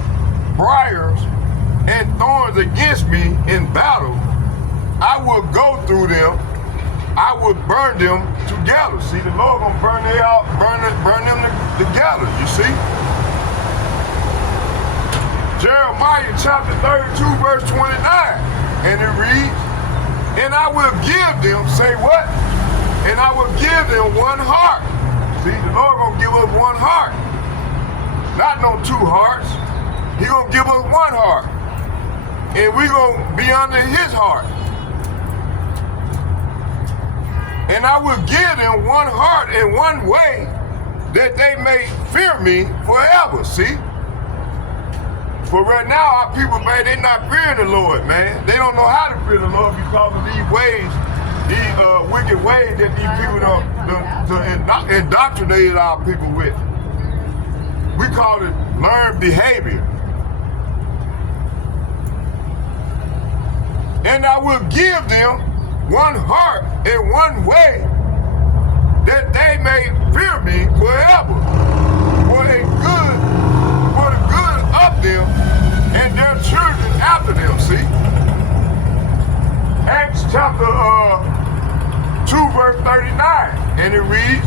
briars and thorns against me in battle? I will go through them. I will burn them together." See, the Lord gonna burn them together, you see? Jeremiah chapter 32, verse 29. And it reads, "And I will give them," say what? "And I will give them one heart." See, the Lord gonna give us one heart. Not no two hearts. He gonna give us one heart. And we gonna be under his heart. "And I will give them one heart and one way, that they may fear me forever." See? For right now, our people, man, they not fearing the Lord, man. They don't know how to fear the Lord because of these ways, these wicked ways that these people indoctrinated our people with. We call it learned behavior. "And I will give them one heart and one way, that they may fear me forever, for the good of them and their children after them." See? Acts chapter 2, verse 39, and it reads,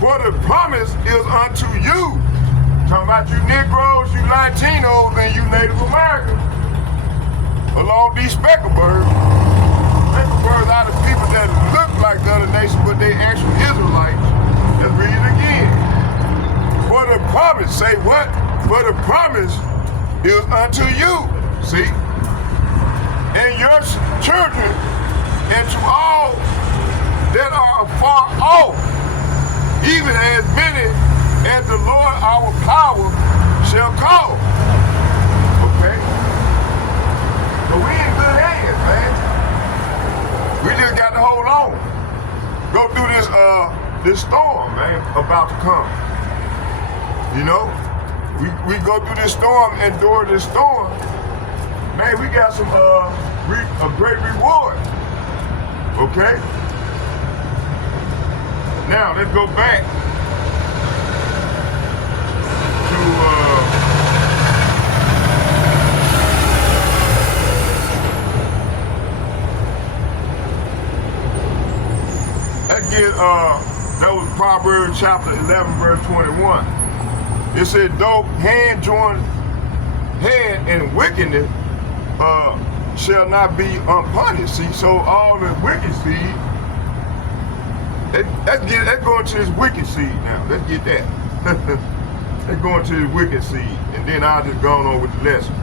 "For the promise is unto you," talking about you Negroes, you Latinos, and you Native Americans, along these speckled birds. Speckled birds are the people that look like the other nation, but they actually Israelites. Let's read it again. "For the promise," say what? "For the promise is unto you," see? "And your children, and to all that are afar off, even as many as the Lord our power shall call." Okay? So we in good hands, man. We just got to hold on. Go through this storm, man, about to come. You know? We go through this storm, and during this storm, man, we got some a great reward. Okay? Now let's go back to that was Proverbs chapter 11, verse 21. It said, "Though hand join hand in wickedness shall not be unpunished." See, so all the wicked seed, let's go into this wicked seed now. Let's get that. Let's go into this wicked seed, and then I'll just go on with the lesson.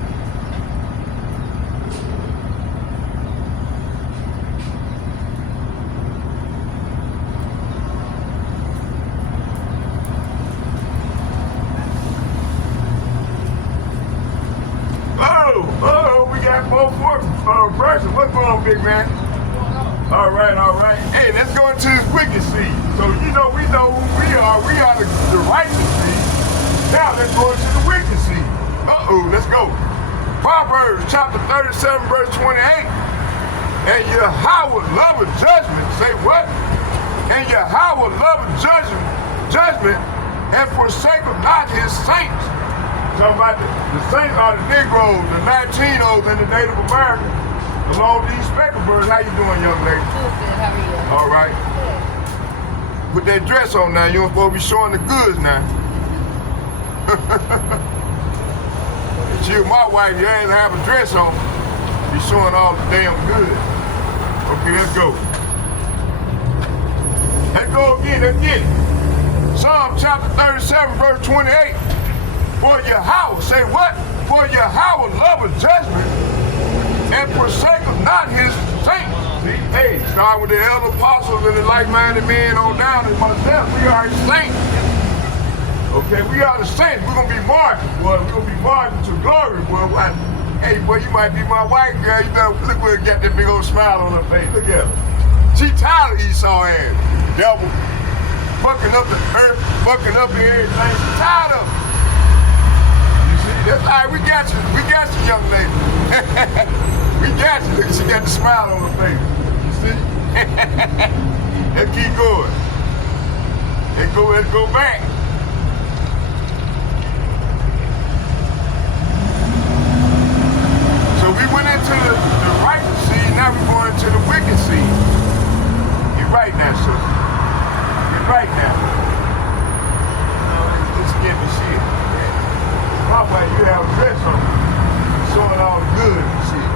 We got both verses. What's going on, big man? All right. Hey, let's go into this wicked seed. So we know who we are. We are the righteous seed. Now let's go into the wicked seed. Let's go. Proverbs chapter 37, verse 28. "And Yahweh loveth judgment." Say what? "And Yahweh loveth judgment, and forsaketh not his saints." Talking about the saints are the Negroes, the Latinos, and the Native Americans. Along these speckled birds. How you doing, young lady? Good, how are you? All right. Put that dress on now. You don't supposed to be showing the goods now. If you my wife, you ain't have a dress on. Be showing all the damn goods. Okay, let's go. Let's go again. Let's get it. Psalm chapter 37, verse 28. "For Yahweh," say what? "For Yahweh loveth judgment, and forsaketh not his saints." See, hey, start with the elder apostles and the like-minded men on down and myself. We are his saints. Okay, we are the saints. We're gonna be marching, boy. We're gonna be marching to glory, boy. Hey, boy, you might be my wife, girl. You better look where it got that big old smile on her face. Look at her. She tired of Esau ass. Devil. Fucking up the earth, fucking up everything. She tired of it. That's all right, we got you, young lady. We got you. Look, she got the smile on her face. You see? Let's keep going. Let's go back. So we went into the righteous seed, now we're going into the wicked seed. You're right now, sir. You're right now. Just give me shit. My way, you have a dress on. Showing all the good and shit.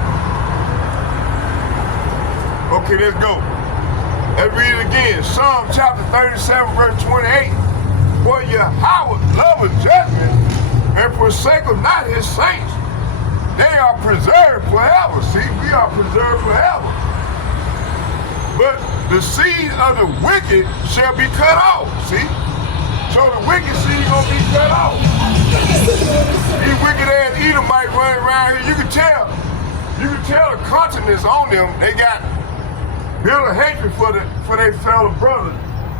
Okay, let's go. Let's read it again. Psalm chapter 37, verse 28. For Yahweh loveth judgment and forsaketh not his saints. They are preserved forever. See, we are preserved forever. But the seed of the wicked shall be cut off. See? So the wicked seed gonna be cut off. These wicked ass Edomites running around here, you can tell the consciousness on them. They got built a hatred for their fellow brother,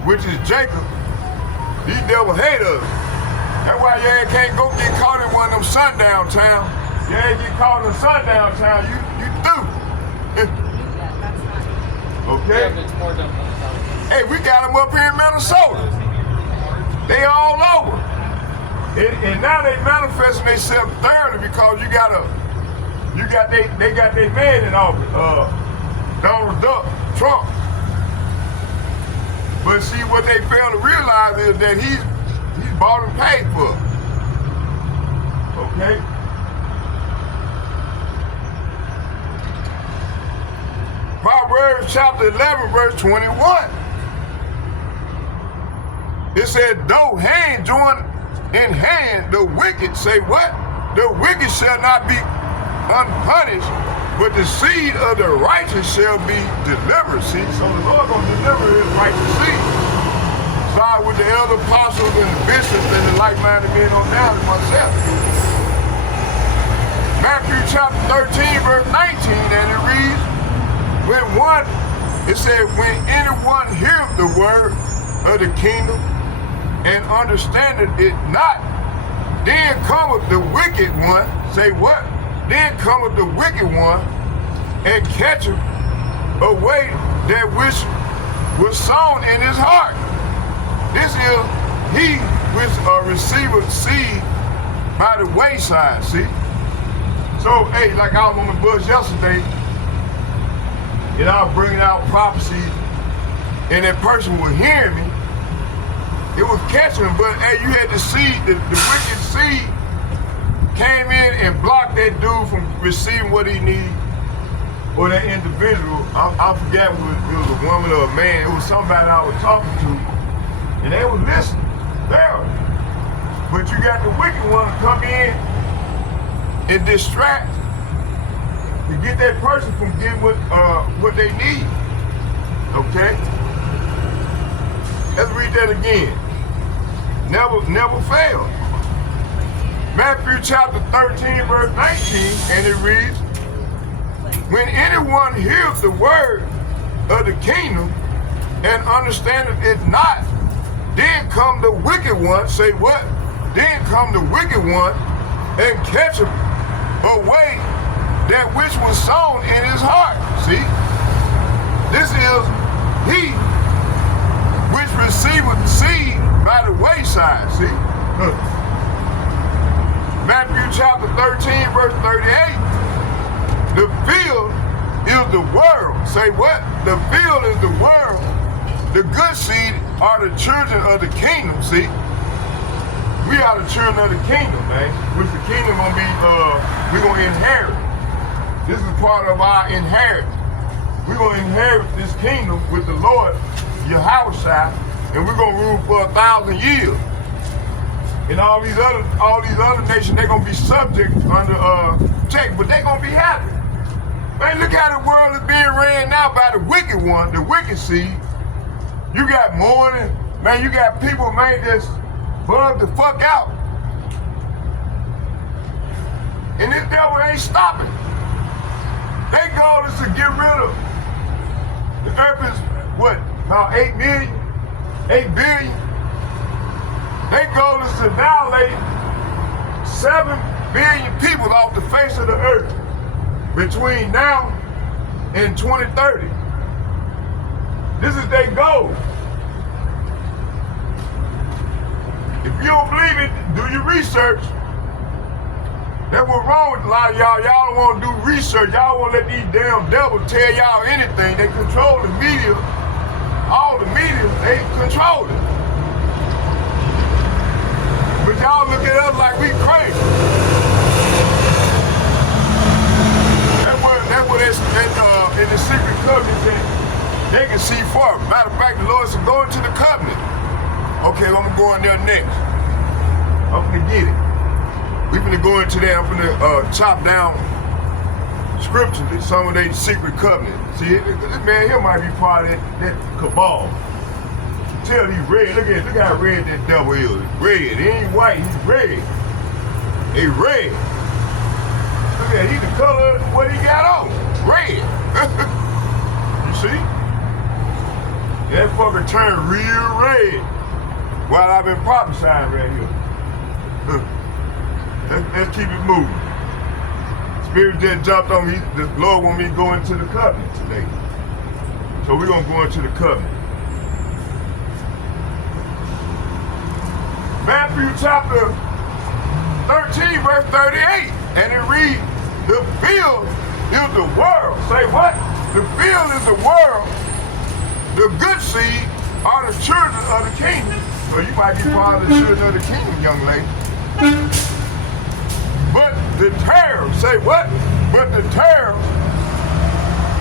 which is Jacob. These devil haters. That's why you can't go get caught in one of them sundown towns. You ain't get caught in a sundown town, you through. Okay? Hey, we got them up here in Minnesota. They all over. And now they manifesting themselves thoroughly because they got their man in office, Donald Duck, Trump. But see, what they fail to realize is that he's bought and paid for. Okay? Proverbs chapter 11, verse 21. It said, though hand join in hand, the wicked say what? The wicked shall not be unpunished, but the seed of the righteous shall be delivered. See, so the Lord gonna deliver his righteous seed. Start with the elder apostles and the bishops and the like-minded men on down to myself. Matthew chapter 13, verse 19, and it reads, when anyone hears the word of the kingdom and understandeth it not, then cometh the wicked one, say what? Then cometh the wicked one and catcheth away that which was sown in his heart. This is he which receiveth seed by the wayside, see? So, hey, like I was on the bus yesterday, and I was bringing out prophecy, and that person was hearing me. It was catching, but hey, you had to see the wicked seed came in and blocked that dude from receiving what he needed, or that individual. I forget if it was a woman or a man. It was somebody I was talking to, and they was listening there. But you got the wicked one to come in and distract to get that person from getting what they need. Okay? Let's read that again. Never fail. Matthew chapter 13, verse 19, and it reads, when anyone hears the word of the kingdom and understandeth it not, then come the wicked one, say what? Then come the wicked one and catcheth away that which was sown in his heart. See? This is he which receiveth seed by the wayside. See? Matthew chapter 13, verse 38. The field is the world. Say what? The field is the world. The good seed are the children of the kingdom. See? We are the children of the kingdom, man. Which the kingdom gonna be, we're gonna inherit. This is part of our inheritance. We're gonna inherit this kingdom with the Lord, Yahweh, and we're gonna rule for 1,000 years. And all these other nations, they're gonna be subject under check, but they're gonna be happy. Man, look how the world is being ran now by the wicked one, the wicked seed. You got mourning, man, you got people, man, that's bugged the fuck out. And this devil ain't stopping. Their goal is to get rid of the earth is what, about 8 billion? Their goal is to annihilate 7 billion people off the face of the earth. between now and 2030. This is their goal. If you don't believe it, do your research. That's what's wrong with a lot of y'all. Y'all don't want to do research. Y'all won't let these damn devils tell y'all anything. They control the media. All the media, they control it. But y'all look at us like we crazy. That's what it's in the secret covenant that they can see far. Matter of fact, the Lord said, go into the covenant. Okay, I'm gonna go in there next. I'm gonna get it. We finna go into there. I'm finna chop down scripturally some of their secret covenant. See, this man here might be part of that cabal. Tell he's red. Look how red that devil is. Red. He ain't white. He's red. He red. Look at, he the color of what he got on. Red. You see? That fucker turned real red while I've been prophesying right here. Let's keep it moving. Spirit just jumped on me. The Lord want me to go into the covenant today. So we're going to go into the covenant. Matthew chapter 13, verse 38. And it reads, the field is the world. Say what? The field is the world. The good seed are the children of the kingdom. So you might be part of the children of the kingdom, young lady. But the tares, say what? But the tares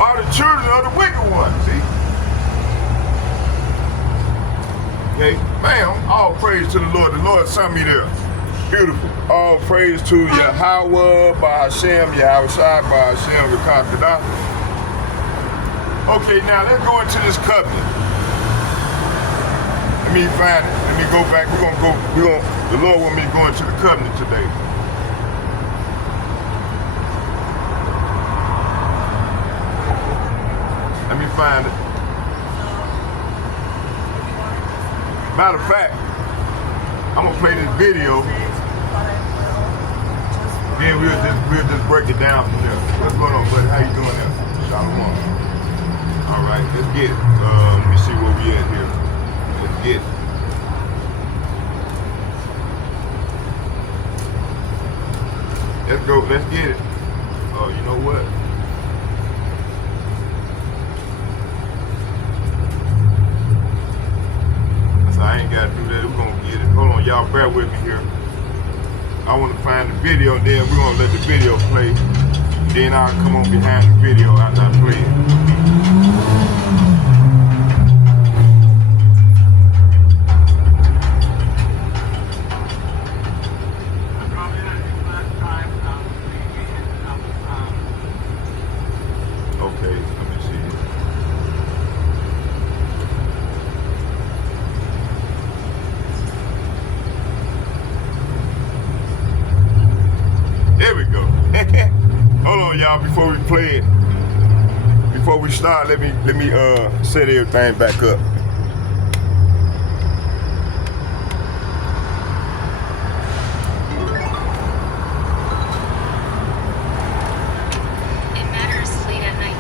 are the children of the wicked one, see? Okay, bam, all praise to the Lord. The Lord sent me there. Beautiful. All praise to Yahweh, by Hashem, Yahushua, by Hashem, Rekadah. Okay, now let's go into this covenant. Let me find it. Let me go back. The Lord want me to go into the covenant today. Let me find it. Matter of fact, I'm gonna play this video. Then we'll just break it down from there. What's going on, buddy? How you doing there? Shalom. All right, let's get it. Let me see where we at here. Let's get it. Let's go. Let's get it. Oh, you know what? I ain't got to do that. We're going to get it. Hold on, y'all. Bear with me here. I want to find the video, then we're going to let the video play. Then I'll come on behind the video after I play it. Okay, let me see. There we go. Hold on, y'all, before we play it. Before we start, let me set everything back up. It matters late at night.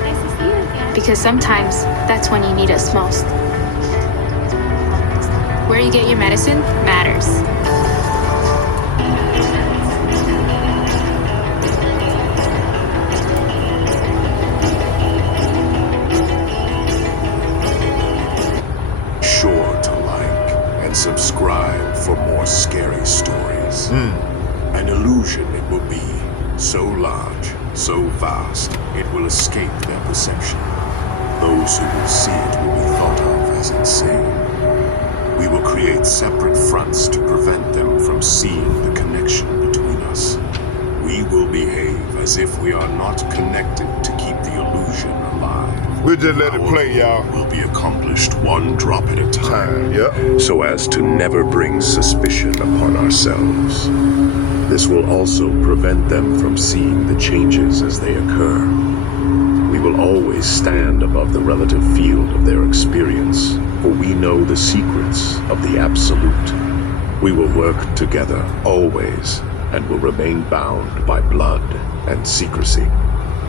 Nice to see you again. Because sometimes that's when you need us most. Where you get your medicine matters. Subscribe for more scary stories. An illusion it will be, so large, so vast, it will escape their perception. Those who will see it will be thought of as insane. We will create separate fronts to prevent them from seeing the connection between us. We will behave as if we are not connected to keep the illusion alive. We'll just let it play, y'all. Will be accomplished one drop at a time, so as to never bring suspicion upon ourselves. This will also prevent them from seeing the changes as they occur. We will always stand above the relative field of their experience, for we know the secrets of the absolute. We will work together, always, and will remain bound by blood and secrecy.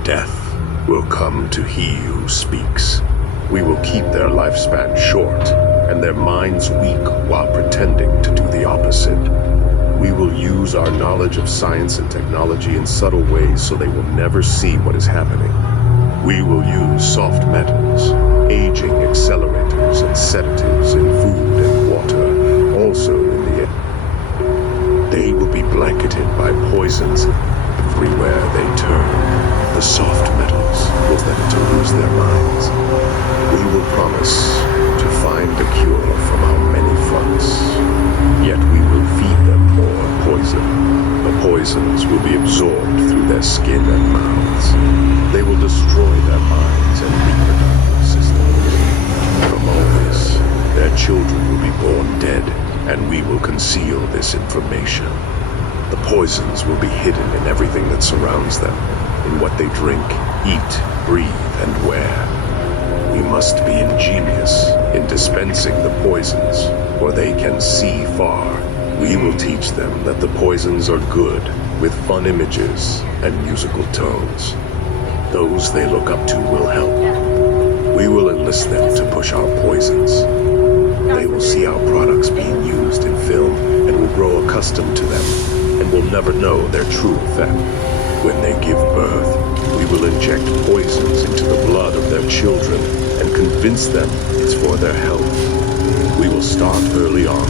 Death will come to he who speaks. We will keep their lifespan short and their minds weak while pretending to do the opposite. We will use our knowledge of science and technology in subtle ways so they will never see what is happening. We will use soft metals, aging accelerators, and sedatives in food and water, also in the air. They will be blanketed by poisons everywhere they turn. The soft metals will them to lose their minds. We will promise to find a cure from our many fronts, yet we will feed them more poison. The poisons will be absorbed through their skin and mouths. They will destroy their minds and reproductive systems. From all this, their children will be born dead, and we will conceal this information. The poisons will be hidden in everything that surrounds them, in what they drink, eat, breathe, and wear. We must be ingenious in dispensing the poisons, for they can see far. We will teach them that the poisons are good, with fun images and musical tones. Those they look up to will help. We will enlist them to push our poisons. They will see our products being used in film and will grow accustomed to them, and will never know their true effect. When they give birth, we will inject poisons into the blood of their children and convince them it's for their health. We will start early on,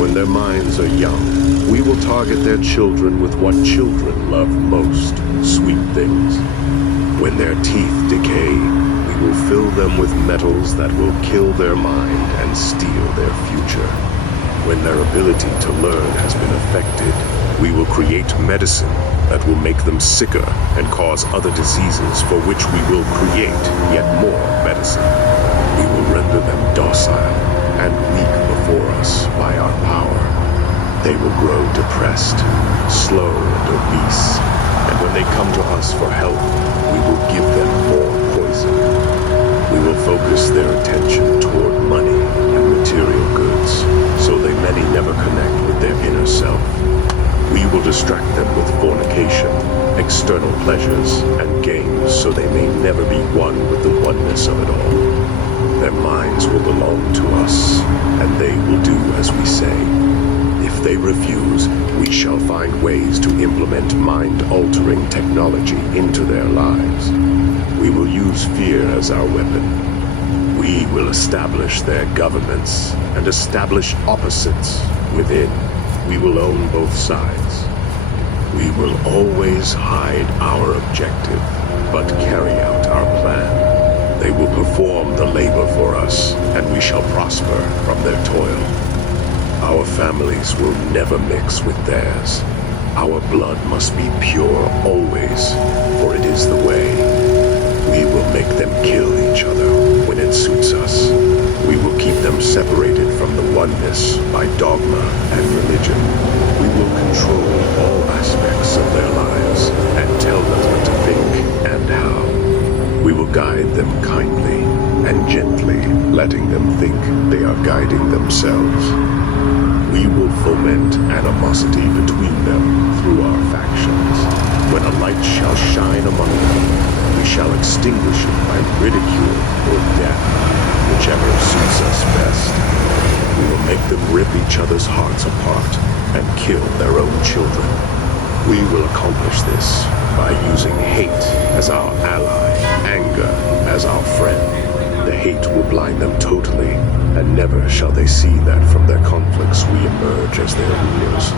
when their minds are young. We will target their children with what children love most, sweet things. When their teeth decay, we will fill them with metals that will kill their mind and steal their future. When their ability to learn has been affected, we will create medicine that will make them sicker and cause other diseases for which we will create yet more medicine. We will render them docile and weak before us by our power. They will grow depressed, slow and obese, and when they come to us for help, we will give them more poison. We will focus their attention toward money and material goods, so they many never connect with their inner self. We will distract them with fornication, external pleasures, and games so they may never be one with the oneness of it all. Their minds will belong to us, and they will do as we say. If they refuse, we shall find ways to implement mind-altering technology into their lives. We will use fear as our weapon. We will establish their governments and establish opposites within. We will own both sides. We will always hide our objective, but carry out our plan. They will perform the labor for us, and we shall prosper from their toil. Our families will never mix with theirs. Our blood must be pure always, for it is the way. We will make them kill each other when it suits us. We will keep them separated from the oneness by dogma and religion. We will control all aspects of their lives and tell them what to think and how. We will guide them kindly and gently, letting them think they are guiding themselves. We will foment animosity between them through our factions. When a light shall shine among them, we shall extinguish it by ridicule or death, whichever suits us best. We will make them rip each other's hearts apart and kill their own children. We will accomplish this by using hate as our ally, anger as our friend. The hate will blind them totally, and never shall they see that from their conflicts we emerge as their rulers.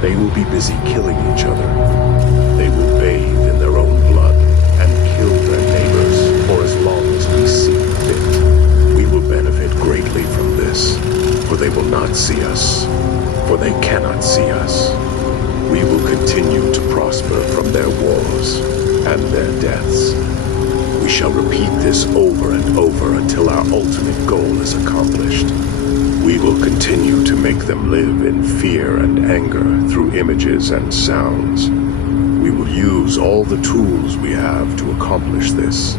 They will be busy killing each other. They will bathe in their own blood and kill their neighbors for as long as we see fit. We will benefit greatly from this, for they will not see us, for they cannot see us. We will continue to prosper from their wars and their deaths. We shall repeat this over and over until our ultimate goal is accomplished. We will continue to make them live in fear and anger through images and sounds. We will use all the tools we have to accomplish this.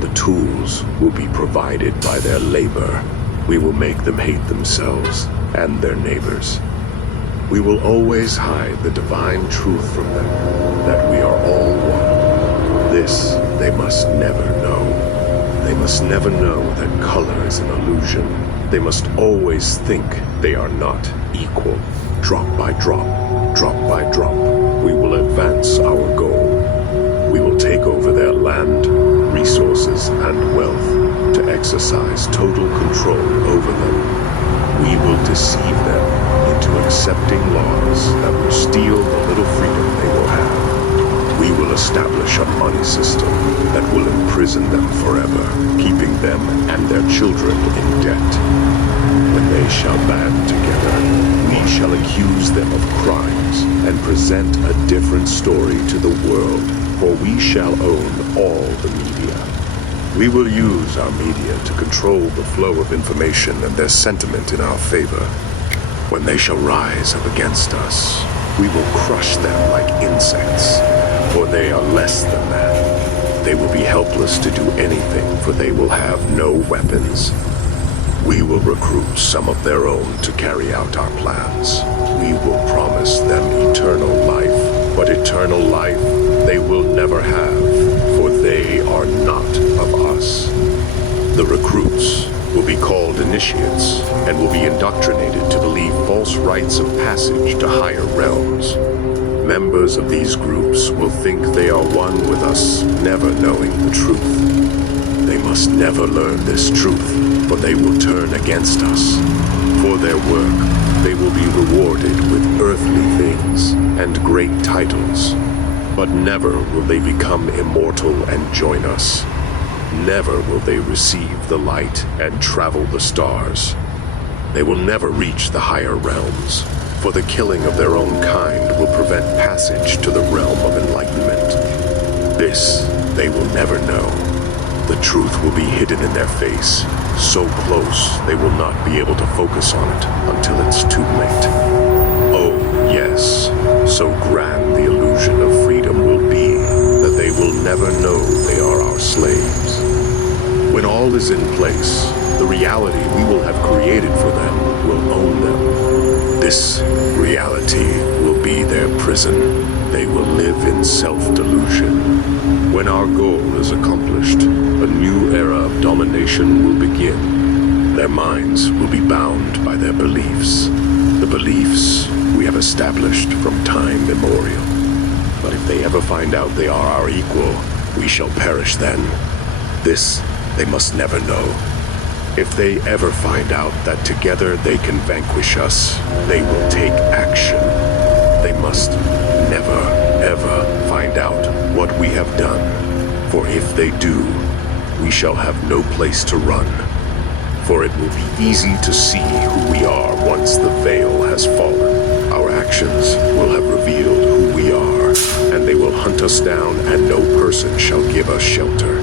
The tools will be provided by their labor. We will make them hate themselves and their neighbors. We will always hide the divine truth from them, that we are all one. This they must never know. They must never know that color is an illusion. They must always think they are not equal. Drop by drop, we will advance our goal. We will take over their land, resources, and wealth to exercise total control over them. We will deceive them into accepting laws that will steal the little freedom they will have. We will establish a money system that will imprison them forever, keeping them and their children in debt. When they shall band together, we shall accuse them of crimes and present a different story to the world, for we shall own all the media. We will use our media to control the flow of information and their sentiment in our favor. When they shall rise up against us, we will crush them like insects, for they are less than that. They will be helpless to do anything, for they will have no weapons. We will recruit some of their own to carry out our plans. We will promise them eternal life, but eternal life they will never have, for they are not of us. The recruits will be called initiates and will be indoctrinated to believe false rites of passage to higher realms. Members of these groups will think they are one with us, never knowing the truth. They must never learn this truth, for they will turn against us. For their work, they will be rewarded with earthly things and great titles. But never will they become immortal and join us. Never will they receive the light and travel the stars. They will never reach the higher realms, for the killing of their own kind will prevent passage to the realm of enlightenment. This they will never know. The truth will be hidden in their face, so close they will not be able to focus on it until it's too late. Oh, yes, so grand the illusion of freedom will be that they will never know they are our slaves. When all is in place, the reality we will have created for them will own them. This reality will be their prison. They will live in self-delusion. When our goal is accomplished, a new era of domination will begin. Their minds will be bound by their beliefs, the beliefs we have established from time immemorial. But if they ever find out they are our equal, we shall perish then. This they must never know. If they ever find out that together they can vanquish us, they will take action. They must never, ever find out what we have done. For if they do, we shall have no place to run. For it will be easy to see who we are once the veil has fallen. Our actions will have revealed who we are, and they will hunt us down, and no person shall give us shelter.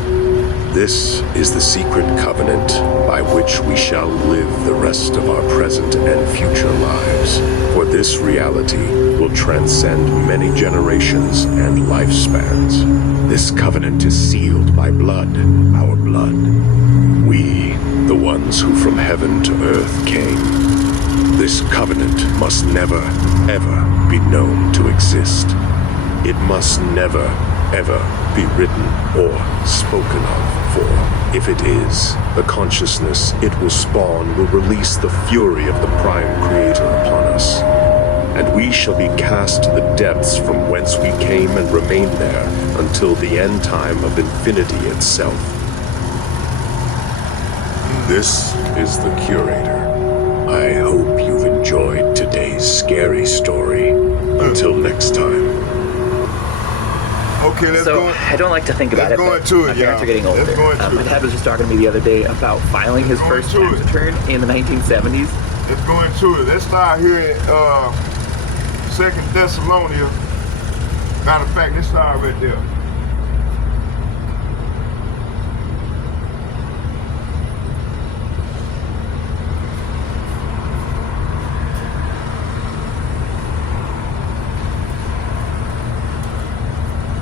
This is the secret covenant by which we shall live the rest of our present and future lives. For this reality will transcend many generations and lifespans. This covenant is sealed by blood, our blood. We, the ones who from heaven to earth came. This covenant must never, ever be known to exist. It must never, ever be written or spoken of, for if it is, the consciousness it will spawn will release the fury of the Prime Creator upon us, and we shall be cast to the depths from whence we came and remain there until the end time of infinity itself. This is the Curator. I hope you've enjoyed today's scary story. Until next time. Okay, let's so go. I don't like to think about it, but my parents are getting older. My dad was just talking to me the other day about filing his first tax return in the 1970s. Let's go into it. Let's start here at 2 Thessalonians. Matter of fact, let's start right there.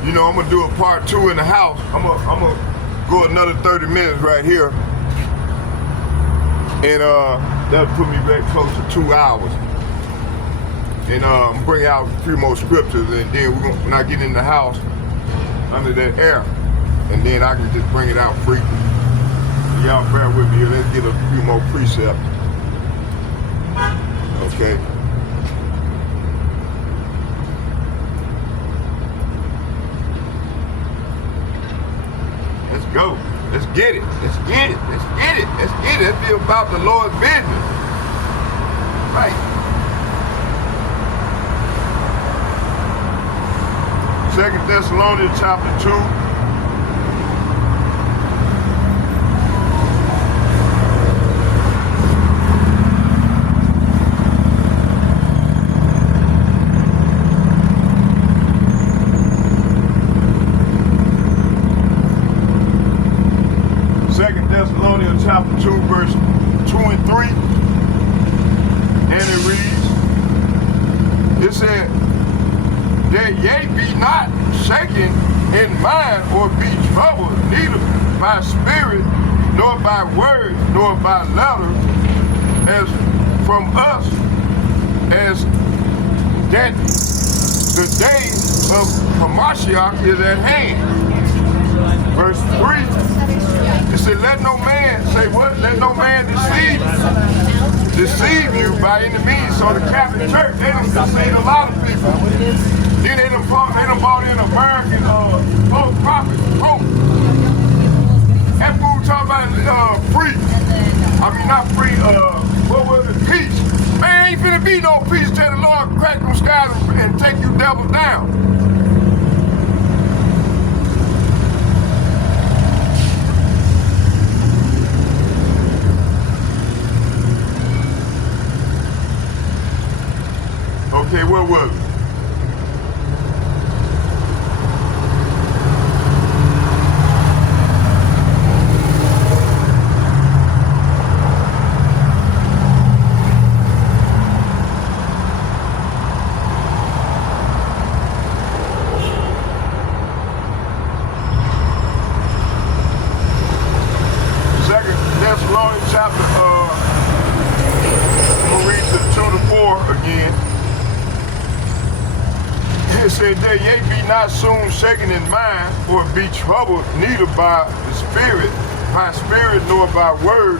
You know, I'm gonna do a part 2 in the house. I'm gonna go another 30 minutes right here. And that'll put me very close to 2 hours. And I'm bringing out a few more scriptures, and then when I get in the house under that air, and then I can just bring it out free. Y'all bear with me here. Let's get a few more precepts. Okay. Let's go. Let's get it. Let's get it. Let's get it. Let's get it. Let's be about the Lord's business. Right. 2 Thessalonians chapter 2. Chapter 2, verse 2 and 3, and it reads, it said, that ye be not shaken in mind or be troubled, neither by spirit, nor by word, nor by letter, as from us, as that the day of Hamashiach is at hand. Verse 3, it said, let no man, say what? Let no man deceive you by any means. So the Catholic Church, they done deceived a lot of people. Then they done brought in American false prophets, Pope. That fool talking about free. I mean, not free, what was it? Peace. Man, ain't finna be no peace till the Lord crack them skies and take you devils down. Okay, where was it? Second Thessalonians chapter, I'm gonna read to 2 to 4 again. It said that ye be not soon shaken in mind, or be troubled, neither by the spirit, nor by word,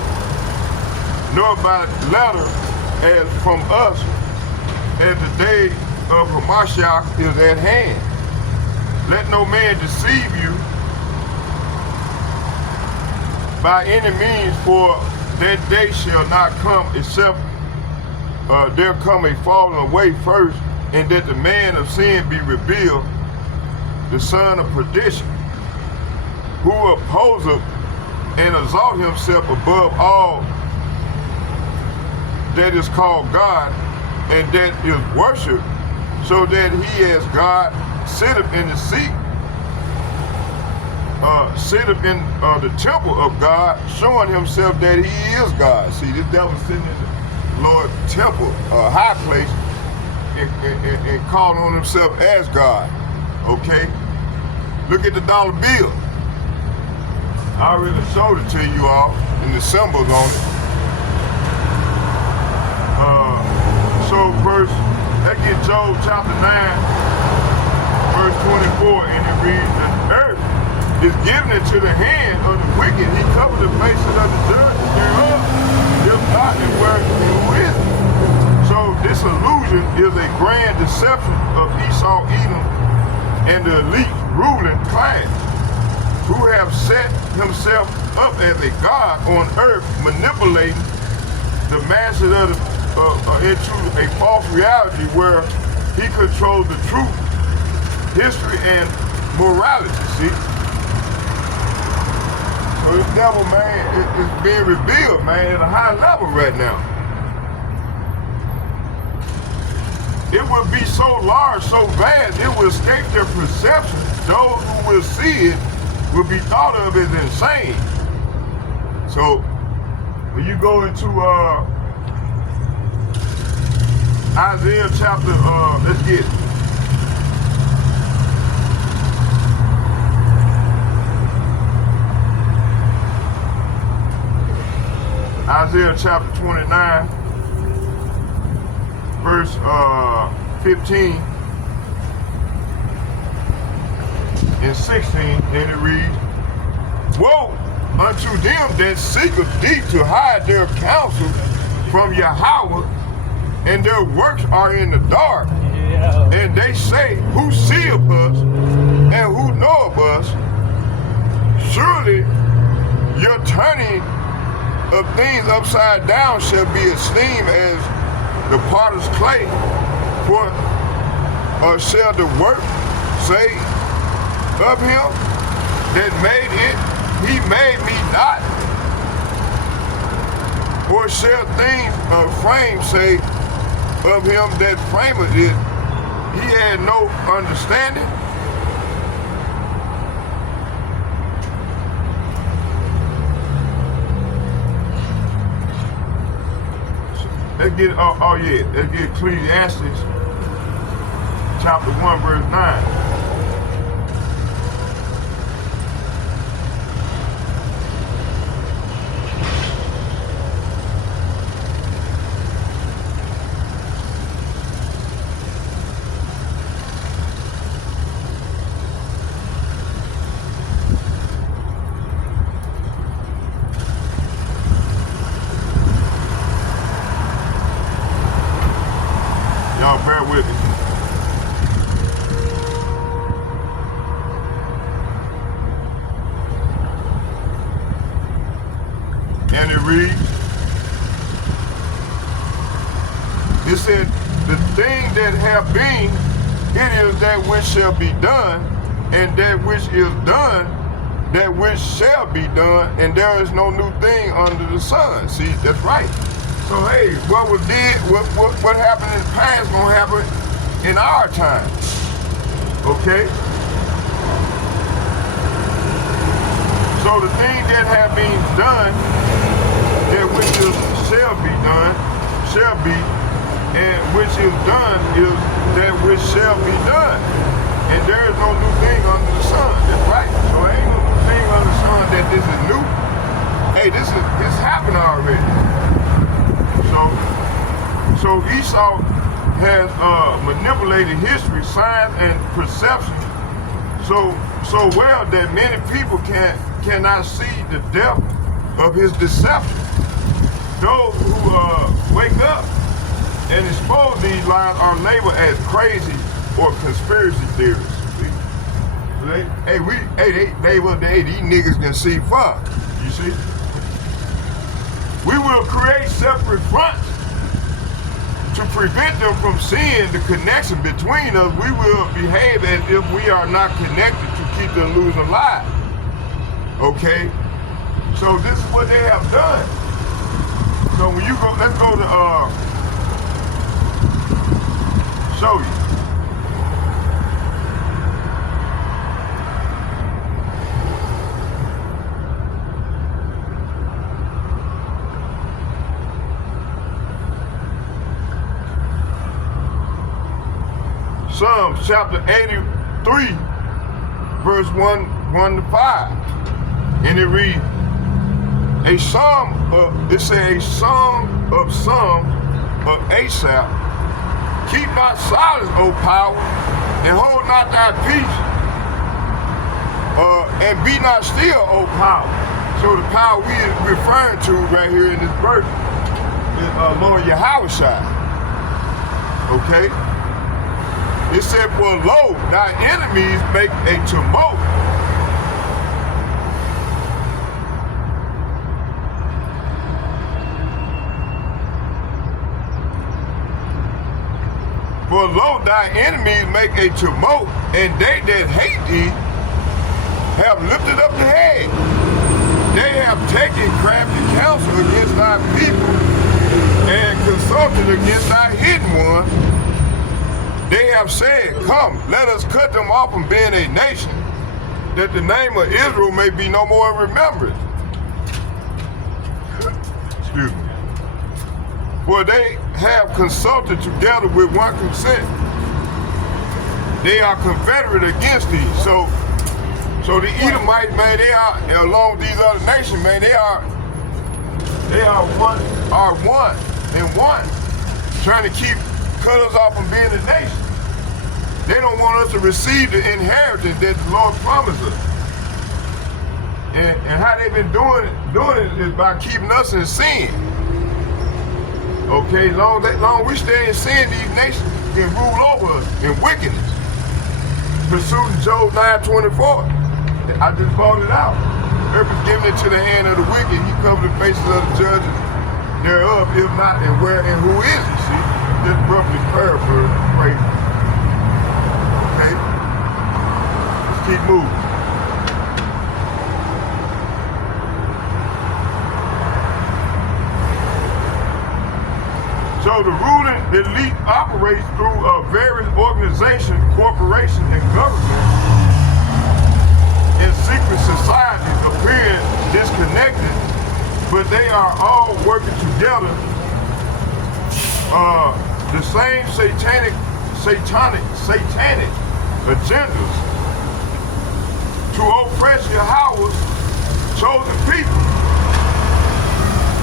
nor by letter, as from us, as the day of Hamashiach is at hand. Let no man deceive you by any means, for that day shall not come except there come a falling away first, and that the man of sin be revealed, the son of perdition, who opposeth and exalt himself above all that is called God, and that is worshipped, so that he as God sitteth in the seat, sitteth in the temple of God, showing himself that he is God. See, this devil sitting in the Lord's temple, high place, and calling on himself as God. Okay? Look at the dollar bill. I already showed it to you all, and the symbols on it. So let's get Job chapter 9, verse 24, and it reads, the earth is given into the hand of the wicked. He covered the faces of the judges thereof. If not, then who is it? So this illusion is a grand deception of Esau, Edom, and the elite ruling class, who have set himself up as a god on earth, manipulating the masses of into a false reality where he controls the truth, history, and morality. See? So this devil, man, is being revealed, man, at a high level right now. It will be so large, so vast, it will escape their perception. Those who will see it will be thought of as insane. So, when you go into Isaiah chapter, let's get it. Isaiah chapter 29. verse 15 and 16, and it reads, "Woe unto them that seeketh deep to hide their counsel from Yahweh, and their works are in the dark. And they say, who seeth us, and who knoweth us? Surely your turning of things upside down shall be esteemed as the potter's clay, for shall the work say of him that made it, he made me not? Or shall things of frame say of him that frameth it, he had no understanding? Let's get, let's get Ecclesiastes chapter 1, verse 9. Y'all bear with me. And it reads, it said, the thing that have been, it is that which shall be done, and that which is done, that which shall be done, and there is no new thing under the sun. See, that's right. So hey, what was did, what happened in the past gonna happen in our time. Okay? So the thing that have been done, that which is shall be done, shall be, and which is done is that which shall be done. And there is no new thing under the sun. That's right. So ain't no new thing under the sun that this is new. Hey, this happened already. So Esau has manipulated history, science, and perception so well that many people cannot see the depth of his deception. Those who wake up and expose these lies are labeled as crazy or conspiracy theorists. These niggas can see far. You see? We will create separate fronts to prevent them from seeing the connection between us. We will behave as if we are not connected to keep the illusion alive. Okay? So this is what they have done. So when you go, let's go to show you. Psalms chapter 83, verse 1 to 5. And it reads, a song of Asaph, keep not silence, O power, and hold not thy peace, and be not still, O power. So the power we are referring to right here in this verse is Lord Yahweh. Okay? It said, for lo, thy enemies make a tumult. For lo, thy enemies make a tumult, and they that hate thee have lifted up the head. They have taken crafty counsel against thy people, and consulted against thy hidden one. They have said, come, let us cut them off from being a nation, that the name of Israel may be no more remembered. Excuse me. For they have consulted together with one consent. They are confederate against thee. So the Edomites, man, they are, along with these other nations, man, they are one, trying to keep cut us off from being a nation. They don't want us to receive the inheritance that the Lord promised us. And how they've been doing it is by keeping us in sin. Okay, long we stay in sin, these nations can rule over us in wickedness. Pursuing Job 9:24. I just brought it out. Earth is given into the hand of the wicked. He covered the faces of the judges thereof, if not, and where and who is it? See, just roughly paraphrase. Okay, let's keep moving. So the ruling elite operates through various organizations, corporations, and governments in secret societies appearing disconnected, but they are all working together. The same satanic agendas to oppress Yahweh's chosen people,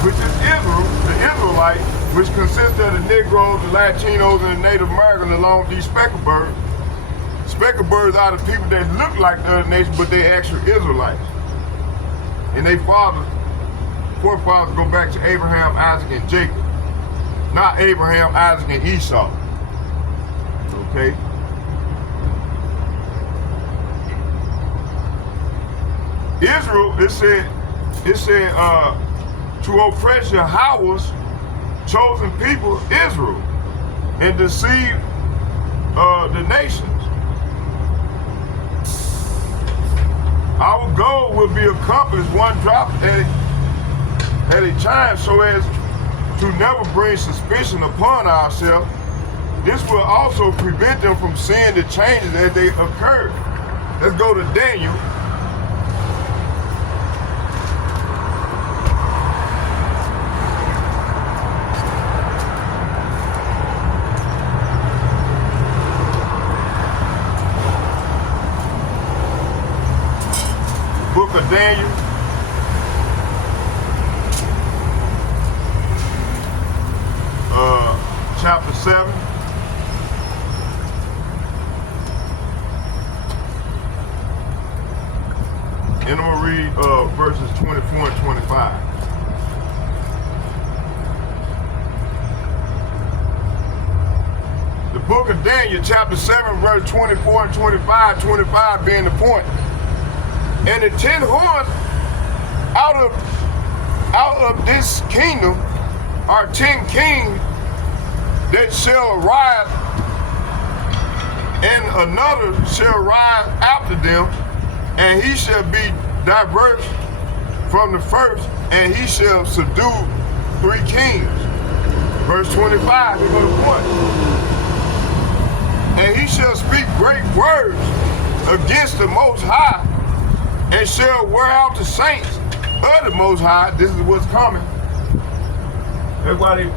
which is Israel, the Israelites, which consists of the Negroes, the Latinos, and the Native Americans along with these speckled birds. Speckled birds are the people that look like the other nations, but they're actually Israelites. And their forefathers go back to Abraham, Isaac, and Jacob. Not Abraham, Isaac, and Esau. Okay? Israel, it said, to oppress Yahweh's chosen people, Israel, and deceive the nations. Our goal will be accomplished one drop at a time, so as to never bring suspicion upon ourselves. This will also prevent them from seeing the changes as they occur. Let's go to Daniel. Book of Daniel, chapter 7. And I'm going to read verses 24 and 25. The book of Daniel, chapter 7, verse 24 and 25, 25 being the point. And the 10 horns out of this kingdom are 10 kings that shall arise, and another shall rise after them, and he shall be diverse from the first, and he shall subdue 3 kings. Verse 25, we go to the point. And he shall speak great words against the Most High, and shall wear out the saints of the Most High. This is what's coming. That's why they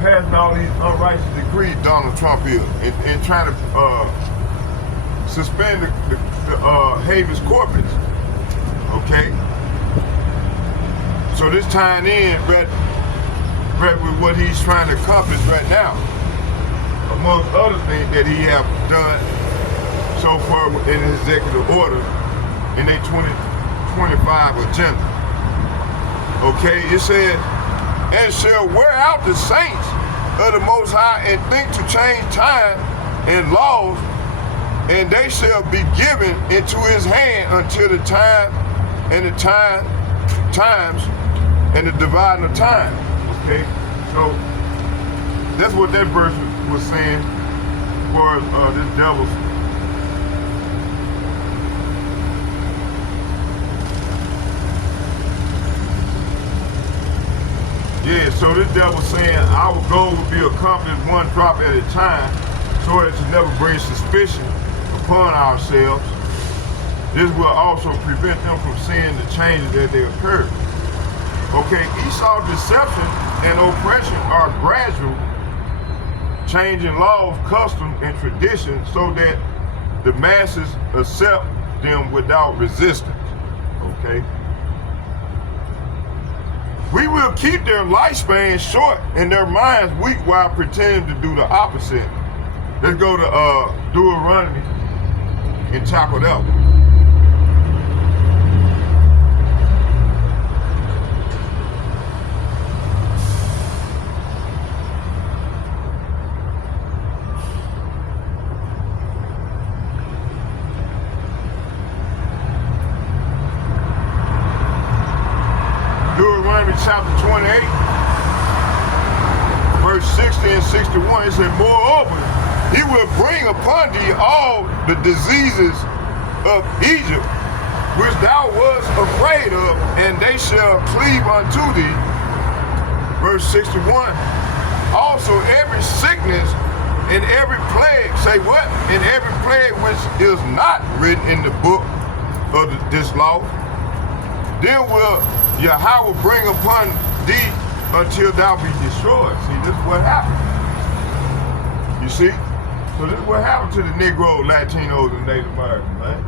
passing all these unrighteous decrees, Donald Trump is, and trying to suspend the habeas corpus. Okay? So this tying in right with what he's trying to accomplish right now, amongst other things that he have done so far in his executive order in their 2025 agenda. Okay, it says, and shall wear out the saints of the Most High, and think to change time and laws, and they shall be given into his hand until the time and the times and the dividing of time. Okay, so that's what that verse was saying for this devil's. Yeah, so this devil saying our goal will be accomplished one drop at a time, so as to never bring suspicion upon ourselves. This will also prevent them from seeing the changes as they occur. Okay, Esau's deception and oppression are gradual, changing laws, customs, and traditions so that the masses accept them without resistance. Okay. We will keep their lifespan short and their minds weak while pretending to do the opposite. Let's go to Deuteronomy and tackle that one. Deuteronomy chapter 28, verse 60 and 61, it said, moreover, he will bring upon thee all the diseases of Egypt, which thou wast afraid of, and they shall cleave unto thee. Verse 61, also every sickness and every plague, say what? And every plague which is not written in the book of this law, then will Yahweh bring upon thee until thou be destroyed. See, this is what happened. You see? So this is what happened to the Negro, Latinos, and Native Americans, man.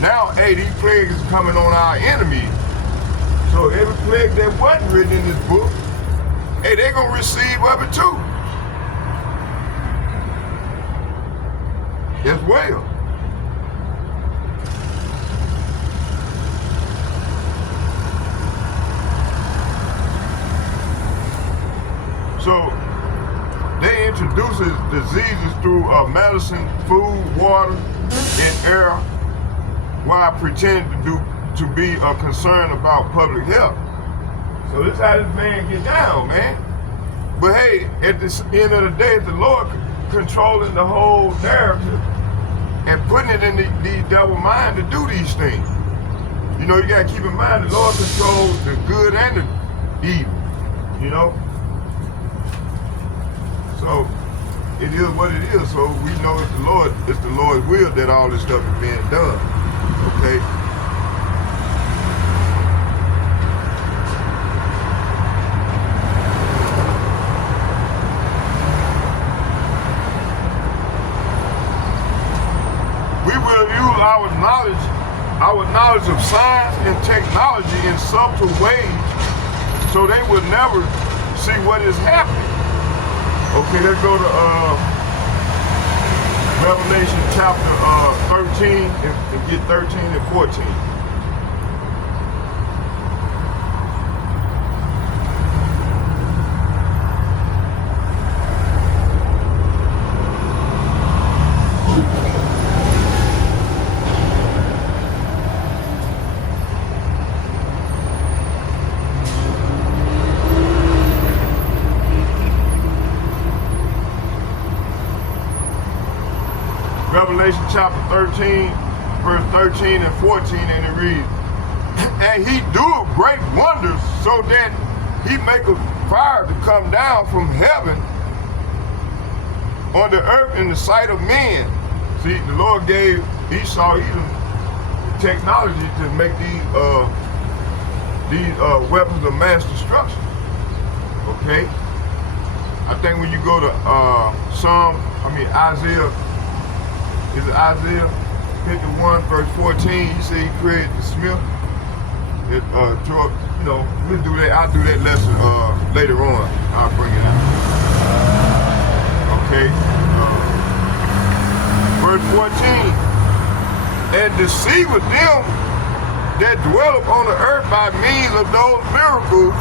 Now, hey, these plagues is coming on our enemies. So every plague that wasn't written in this book, hey, they're going to receive of it too. As well. So they introduces diseases through medicine, food, water, and air, while pretending to be concerned about public health. So this is how this man get down, man. But hey, at the end of the day, the Lord controlling the whole narrative and putting it in the devil's mind to do these things. You know, you gotta keep in mind the Lord controls the good and the evil, you know? So it is what it is. So we know it's the Lord's will that all this stuff is being done. Okay? We will use our knowledge of science and technology in subtle ways so they will never see what is happening. Okay, let's go to Revelation chapter 13 and get 13 and 14. Revelation chapter 13, verse 13 and 14, and it reads, and he doeth great wonders, so that he maketh fire to come down from heaven on the earth in the sight of men. See, the Lord gave Esau Edom technology to make these weapons of mass destruction. Okay? I think when you go to Isaiah, is it Isaiah 51 verse 14? He said he created the smith. We'll do that. I'll do that lesson later on. I'll bring it out. Okay. Verse 14. And deceiveth them that dwell upon the earth by means of those miracles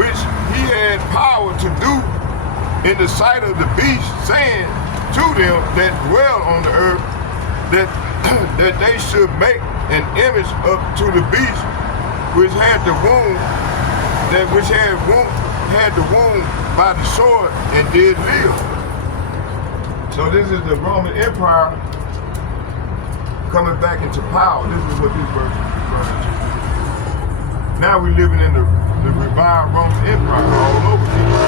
which he had power to do in the sight of the beast, saying to them that dwell on the earth, that they should make an image up to the beast which had the wound, had the wound by the sword and did live. So this is the Roman Empire coming back into power. This is what this verse is referring to. Now we're living in the revived Roman Empire all over here.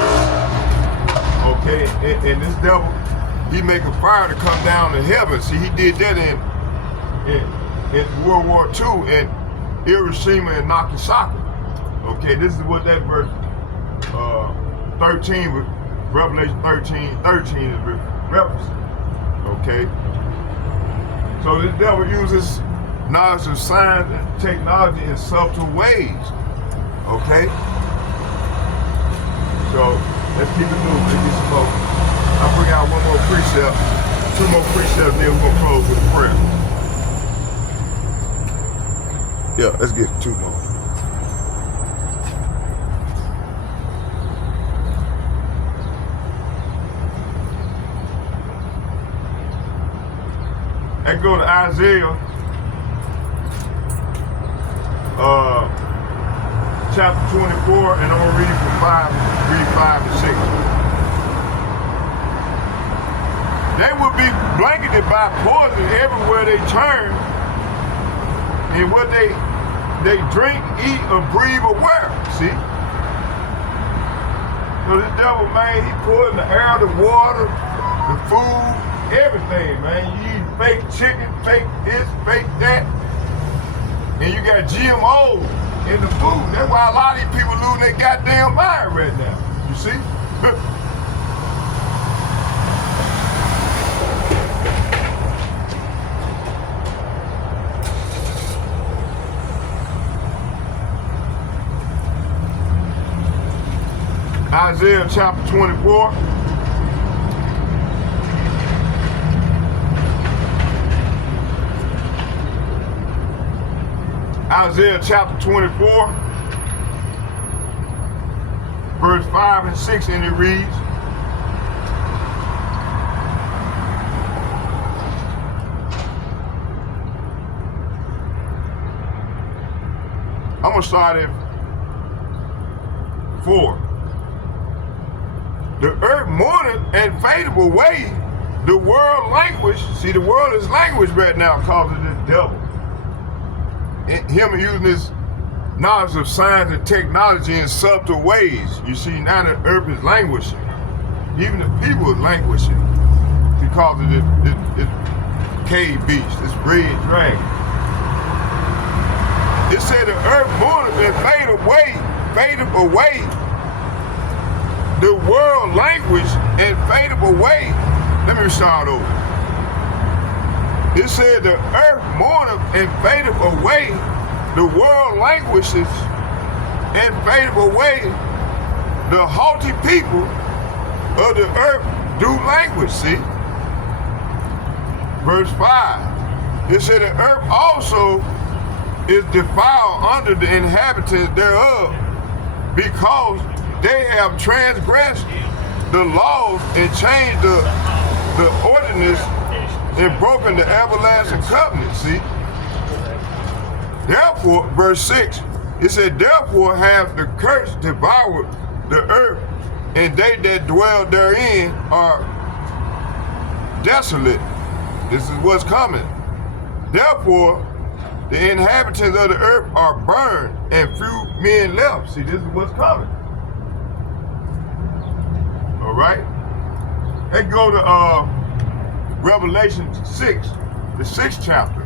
Okay, and this devil, he make a fire to come down to heaven. See, he did that in World War II in Hiroshima and Nagasaki. Okay, this is what that verse 13, Revelation 13 is referencing. Okay, so this devil uses knowledge of science and technology in subtle ways. Okay? So let's keep it moving. Let's get some more. I'll bring out one more precept, 2 more precepts, then we're gonna close with a prayer. Yeah, let's get 2 more. Let's go to Isaiah chapter 24, and I'm gonna read from 5 and 6. They will be blanketed by poison everywhere they turn, and what they drink, eat, or breathe, or wear. See? So this devil, man, he poisons the air, the water, the food, everything, man. You eat fake chicken, fake this, fake that, and you got GMOs in the food. That's why a lot of these people losing their goddamn mind right now. You see? Isaiah chapter 24. Isaiah chapter 24, verse 5 and 6, and it reads, I'm going to start at 4. The earth mourneth and fadeth away, the world languish. See, the world is language right now because of this devil. Him using his knowledge of science and technology in subtle ways. You see, now the earth is languishing. Even the people are languishing because of this cave beast, this red dragon. It said the earth mourneth and fadeth away. The world languish and fadeth away. Let me start over. It said the earth mourneth and fadeth away. The world languishes and fadeth away. The haughty people of the earth do languish, see? Verse 5. It said the earth also is defiled under the inhabitants thereof, because they have transgressed the laws and changed the ordinance and broken the everlasting covenant, see? Therefore, verse 6, it said, therefore have the curse devoured the earth, and they that dwell therein are desolate. This is what's coming. Therefore, the inhabitants of the earth are burned, and few men left. See, this is what's coming. All right? Let's go to Revelation 6, the 6th chapter.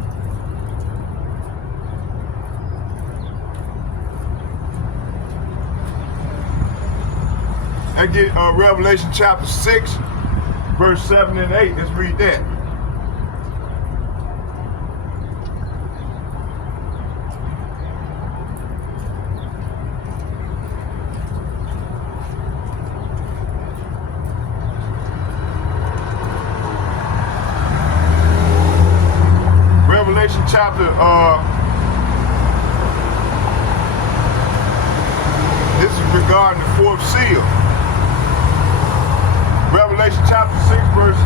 I get Revelation chapter 6, verse 7 and 8. Let's read that. Revelation chapter, this is regarding the 4th seal. Revelation chapter 6, verse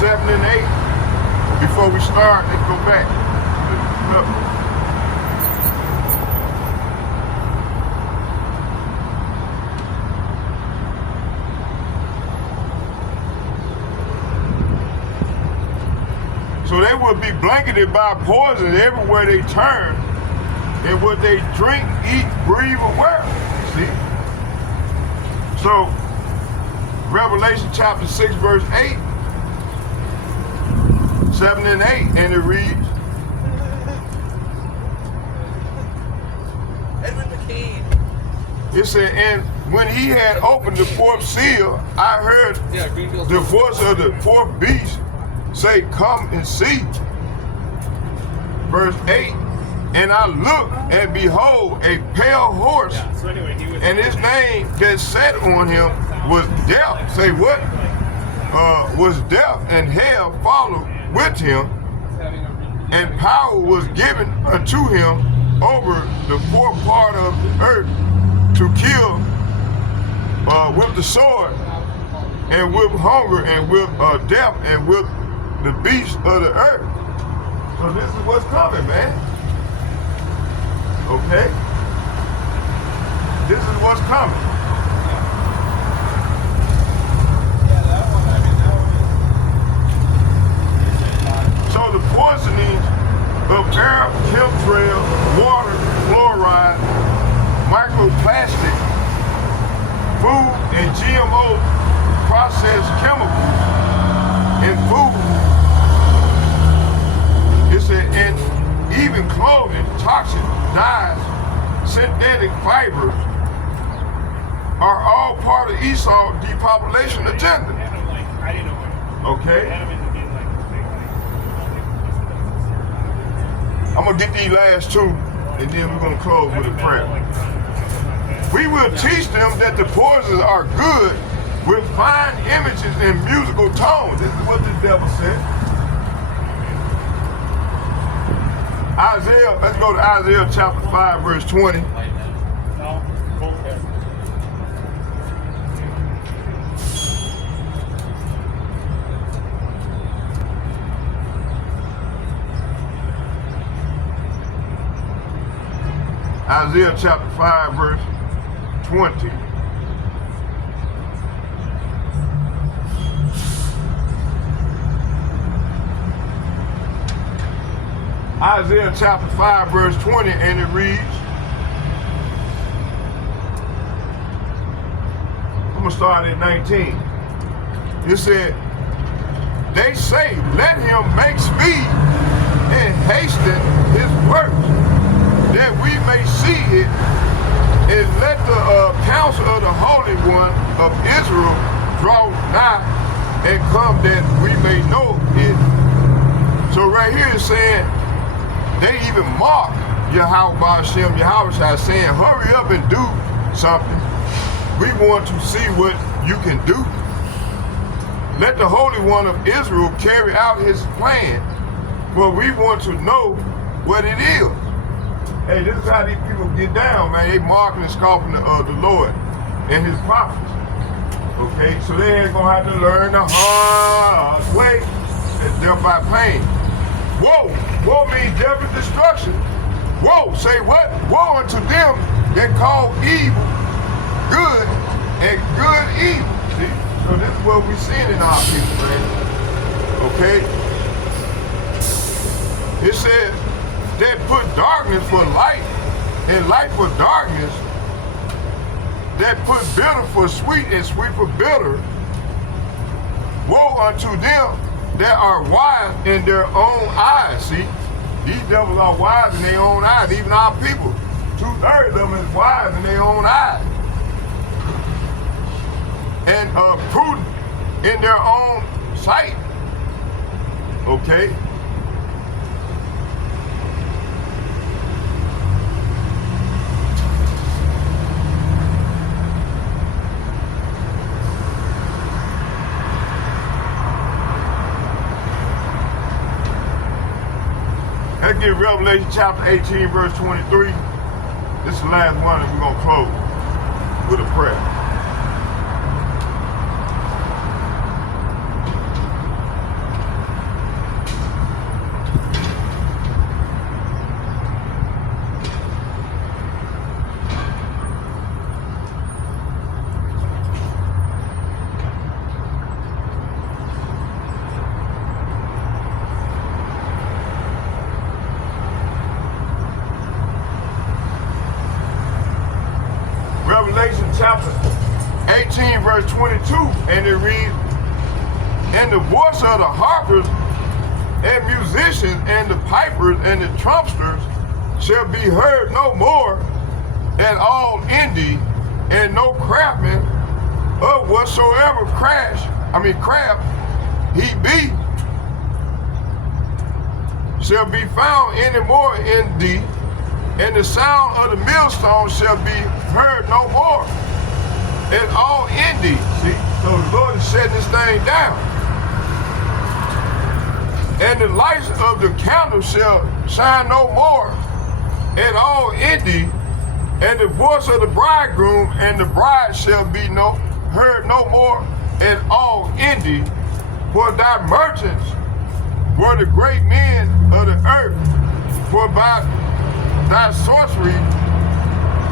7 and 8. Before we start, let's go back. Look. So they will be blanketed by poison everywhere they turn, and what they drink, eat, breathe, or wear. See? So, Revelation chapter 6, verse 8, 7 and 8, and it reads, it said, and when he had opened the 4th seal, I heard the voice of the 4th beast say, come and see. Verse 8, And I looked, and behold, a pale horse, and his name that sat on him was Death. Say what? Was Death, and hell followed with him, and power was given unto him over the fourth part of the earth to kill with the sword, and with hunger, and with death, and with the beasts of the earth. So this is what's coming, man. Okay? This is what's coming. So the poisoning of air, chemtrail, water, fluoride, microplastic, food and GMO processed chemicals in food. It said, and even clothing, toxic dyes, synthetic fibers are all part of Esau's depopulation agenda. Okay? I'm gonna get these last two, and then we're gonna close with a prayer. We will teach them that the poisons are good with fine images and musical tones. This is what the devil said. Isaiah, let's go to Isaiah chapter 5, verse 20. Isaiah chapter 5, verse 20. Isaiah chapter 5, verse 20, and it reads, I'm going to start at 19. It said, they say, let him make speed and hasten his works, that we may see it, and let the counsel of the Holy One of Israel draw nigh and come, that we may know it. So right here it's saying, they even mock Yahweh Hashem, Yahweh saying, hurry up and do something. We want to see what you can do. Let the Holy One of Israel carry out his plan, for we want to know what it is. Hey, this is how these people get down, man. They mocking and scoffing the Lord and his prophets. Okay, so they ain't gonna have to learn the hard way. It's death by pain. Woe! Woe means death and destruction. Woe! Say what? Woe unto them that call evil good and good evil. See? So this is what we're seeing in our people, man. Okay? It says that put darkness for light and light for darkness, that put bitter for sweet and sweet for bitter. Woe unto them that are wise in their own eyes. See, these devils are wise in their own eyes. Even our people, 2/3 of them is wise in their own eyes, and prudent in their own sight. Okay. Let's get Revelation chapter 18, verse 23. This is the last one, and we're going to close with a prayer. Revelation chapter 18, verse 22, and it reads, and the voice of the harpers and musicians and the pipers and the trumpeters shall be heard no more, and all Indy, and no craftsman of whatsoever craft he be, shall be found any more in thee, and the sound of the millstone shall be heard no more. And all end thee. See? So the Lord is setting this thing down. And the lights of the candle shall shine no more. And all end thee. And the voice of the bridegroom and the bride shall be heard no more. And all end thee. For thy merchants were the great men of the earth. For by thy sorcery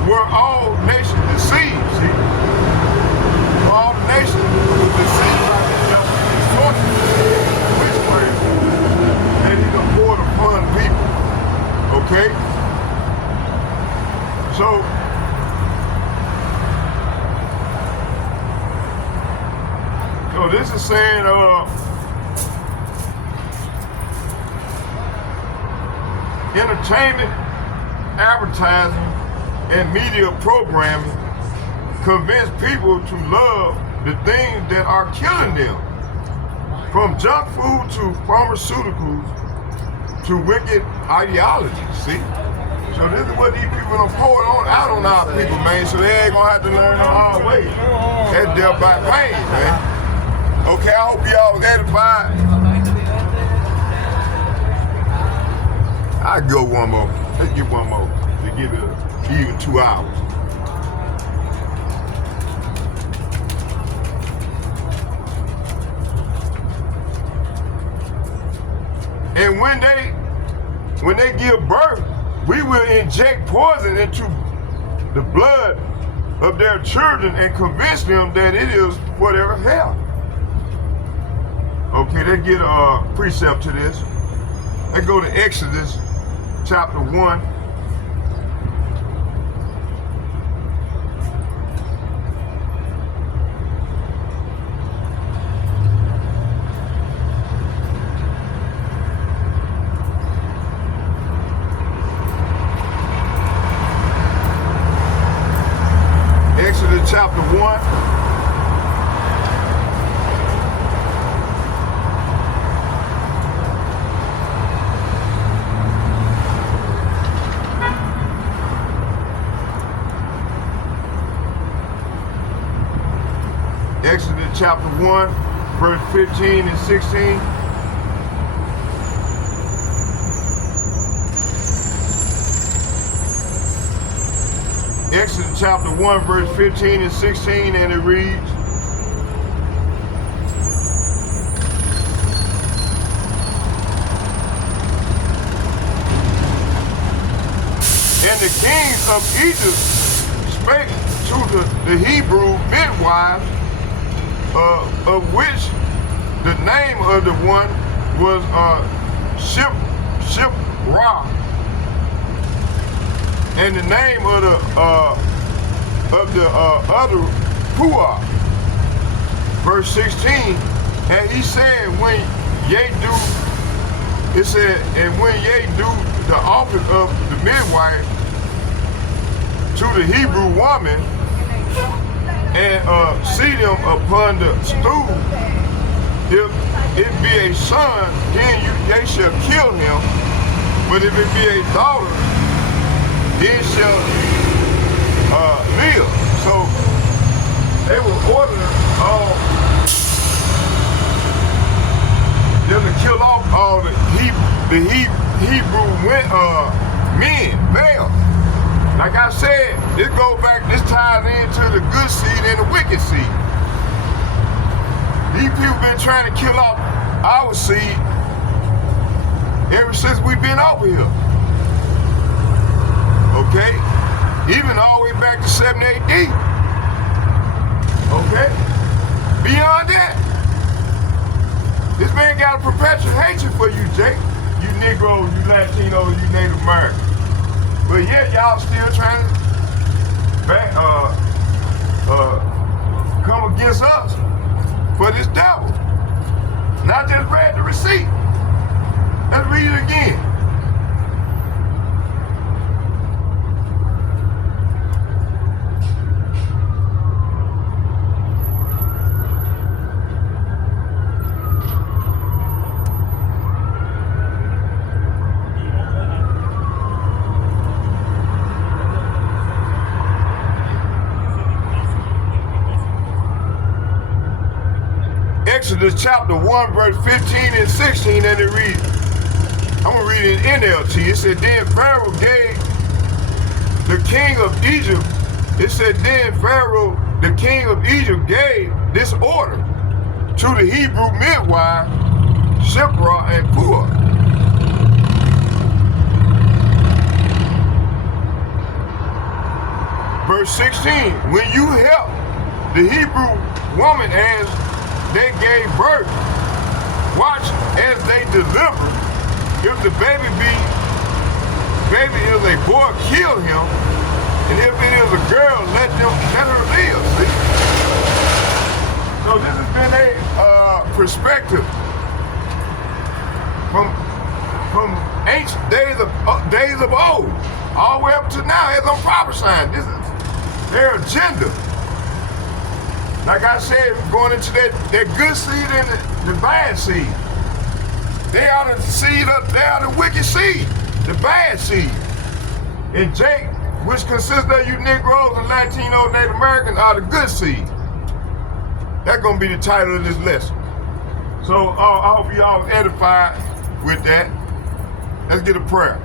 were all nations deceived. See? For all the nations were deceived by the sorcery, witchcraft, that he done poured upon people. Okay? So this is saying, entertainment, advertising, and media programming convince people to love the things that are killing them. From junk food to pharmaceuticals to wicked ideologies, see? So this is what these people are pouring out on our people, man, so they ain't gonna have to learn the hard way. That's death by pain, man. Okay, I hope y'all was edified. I'll go one more. Let's get one more to give it even 2 hours. And when they give birth, we will inject poison into the blood of their children and convince them that it is for their health. Okay, let's get a precept to this. Let's go to Exodus chapter 1. Exodus chapter 1. Exodus chapter 1, verse 15 and 16. Exodus chapter 1, verse 15 and 16, and it reads, and the kings of Egypt spake to the Hebrew midwives, of which the name of the one was Shipra, and the name of the other Puah. Verse 16, and he said, when ye do, it said, and when ye do the office of the midwife to the Hebrew woman, and see them upon the stool, if it be a son, then they shall kill him, but if it be a daughter, then shall live. So they were ordering them to kill off all the Hebrew men, males. Like I said, this ties into the good seed and the wicked seed. These people been trying to kill off our seed ever since we've been over here. Okay? Even all the way back to 7 AD. Okay? Beyond that, this man got a perpetual hatred for you, Jake. You Negroes, you Latinos, you Native Americans. But yet y'all still trying to come against us for this devil. And I just read the receipt. Let's read it again. Exodus chapter 1, verse 15 and 16, and it reads, I'm going to read it in NLT. It said, then Pharaoh gave the king of Egypt, it said, then Pharaoh, the king of Egypt, gave this order to the Hebrew midwife, Shiphrah and Puah. Verse 16, when you help the Hebrew woman as they gave birth, watch as they deliver. If the baby is a boy, kill him. And if it is a girl, let her live. See? So this has been a perspective from ancient days of old, all the way up to now, as I'm prophesying. This is their agenda. Like I said, going into that good seed and the bad seed. They are the seed they are the wicked seed, the bad seed. And Jake, which consists of you Negroes and Latino Native Americans, are the good seed. That's gonna be the title of this lesson. So I hope you all edified with that. Let's get a prayer.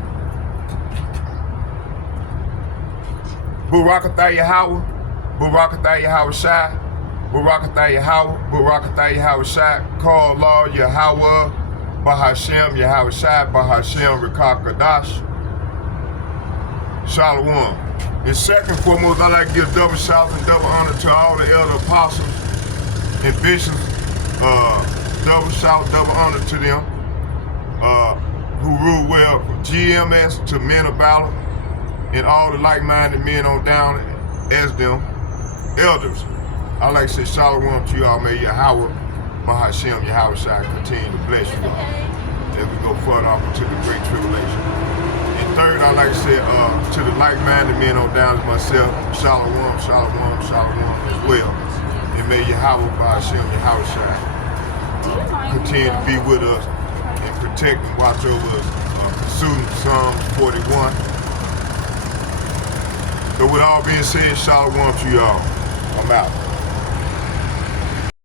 Barakatah Yahweh, Barakatah Yahweh Shai, Barakatah Yahweh, Barakatah Yahweh Shai, call Lord Yahweh, Bahashem Yahweh Shai, Bahashem Rekah Kadash, Shalom. And second and foremost, I'd like to give double shout and double honor to all the elder apostles and bishops. Double shout, double honor to them who rule well, from GMS to men of valor, and all the like-minded men on down as them elders. I'd like to say shalom to you all. May Yahweh, Mahashem, Yahweh Shai continue to bless you all as we go further off into the great tribulation. And third, I'd like to say to the like-minded men on down as myself, shalom, shalom, shalom as well. And may Yahweh, Mahashem, Yahweh Shai continue to be with us and protect and watch over us. Pursuing Psalms 41. So with all being said, shalom to y'all. I'm out.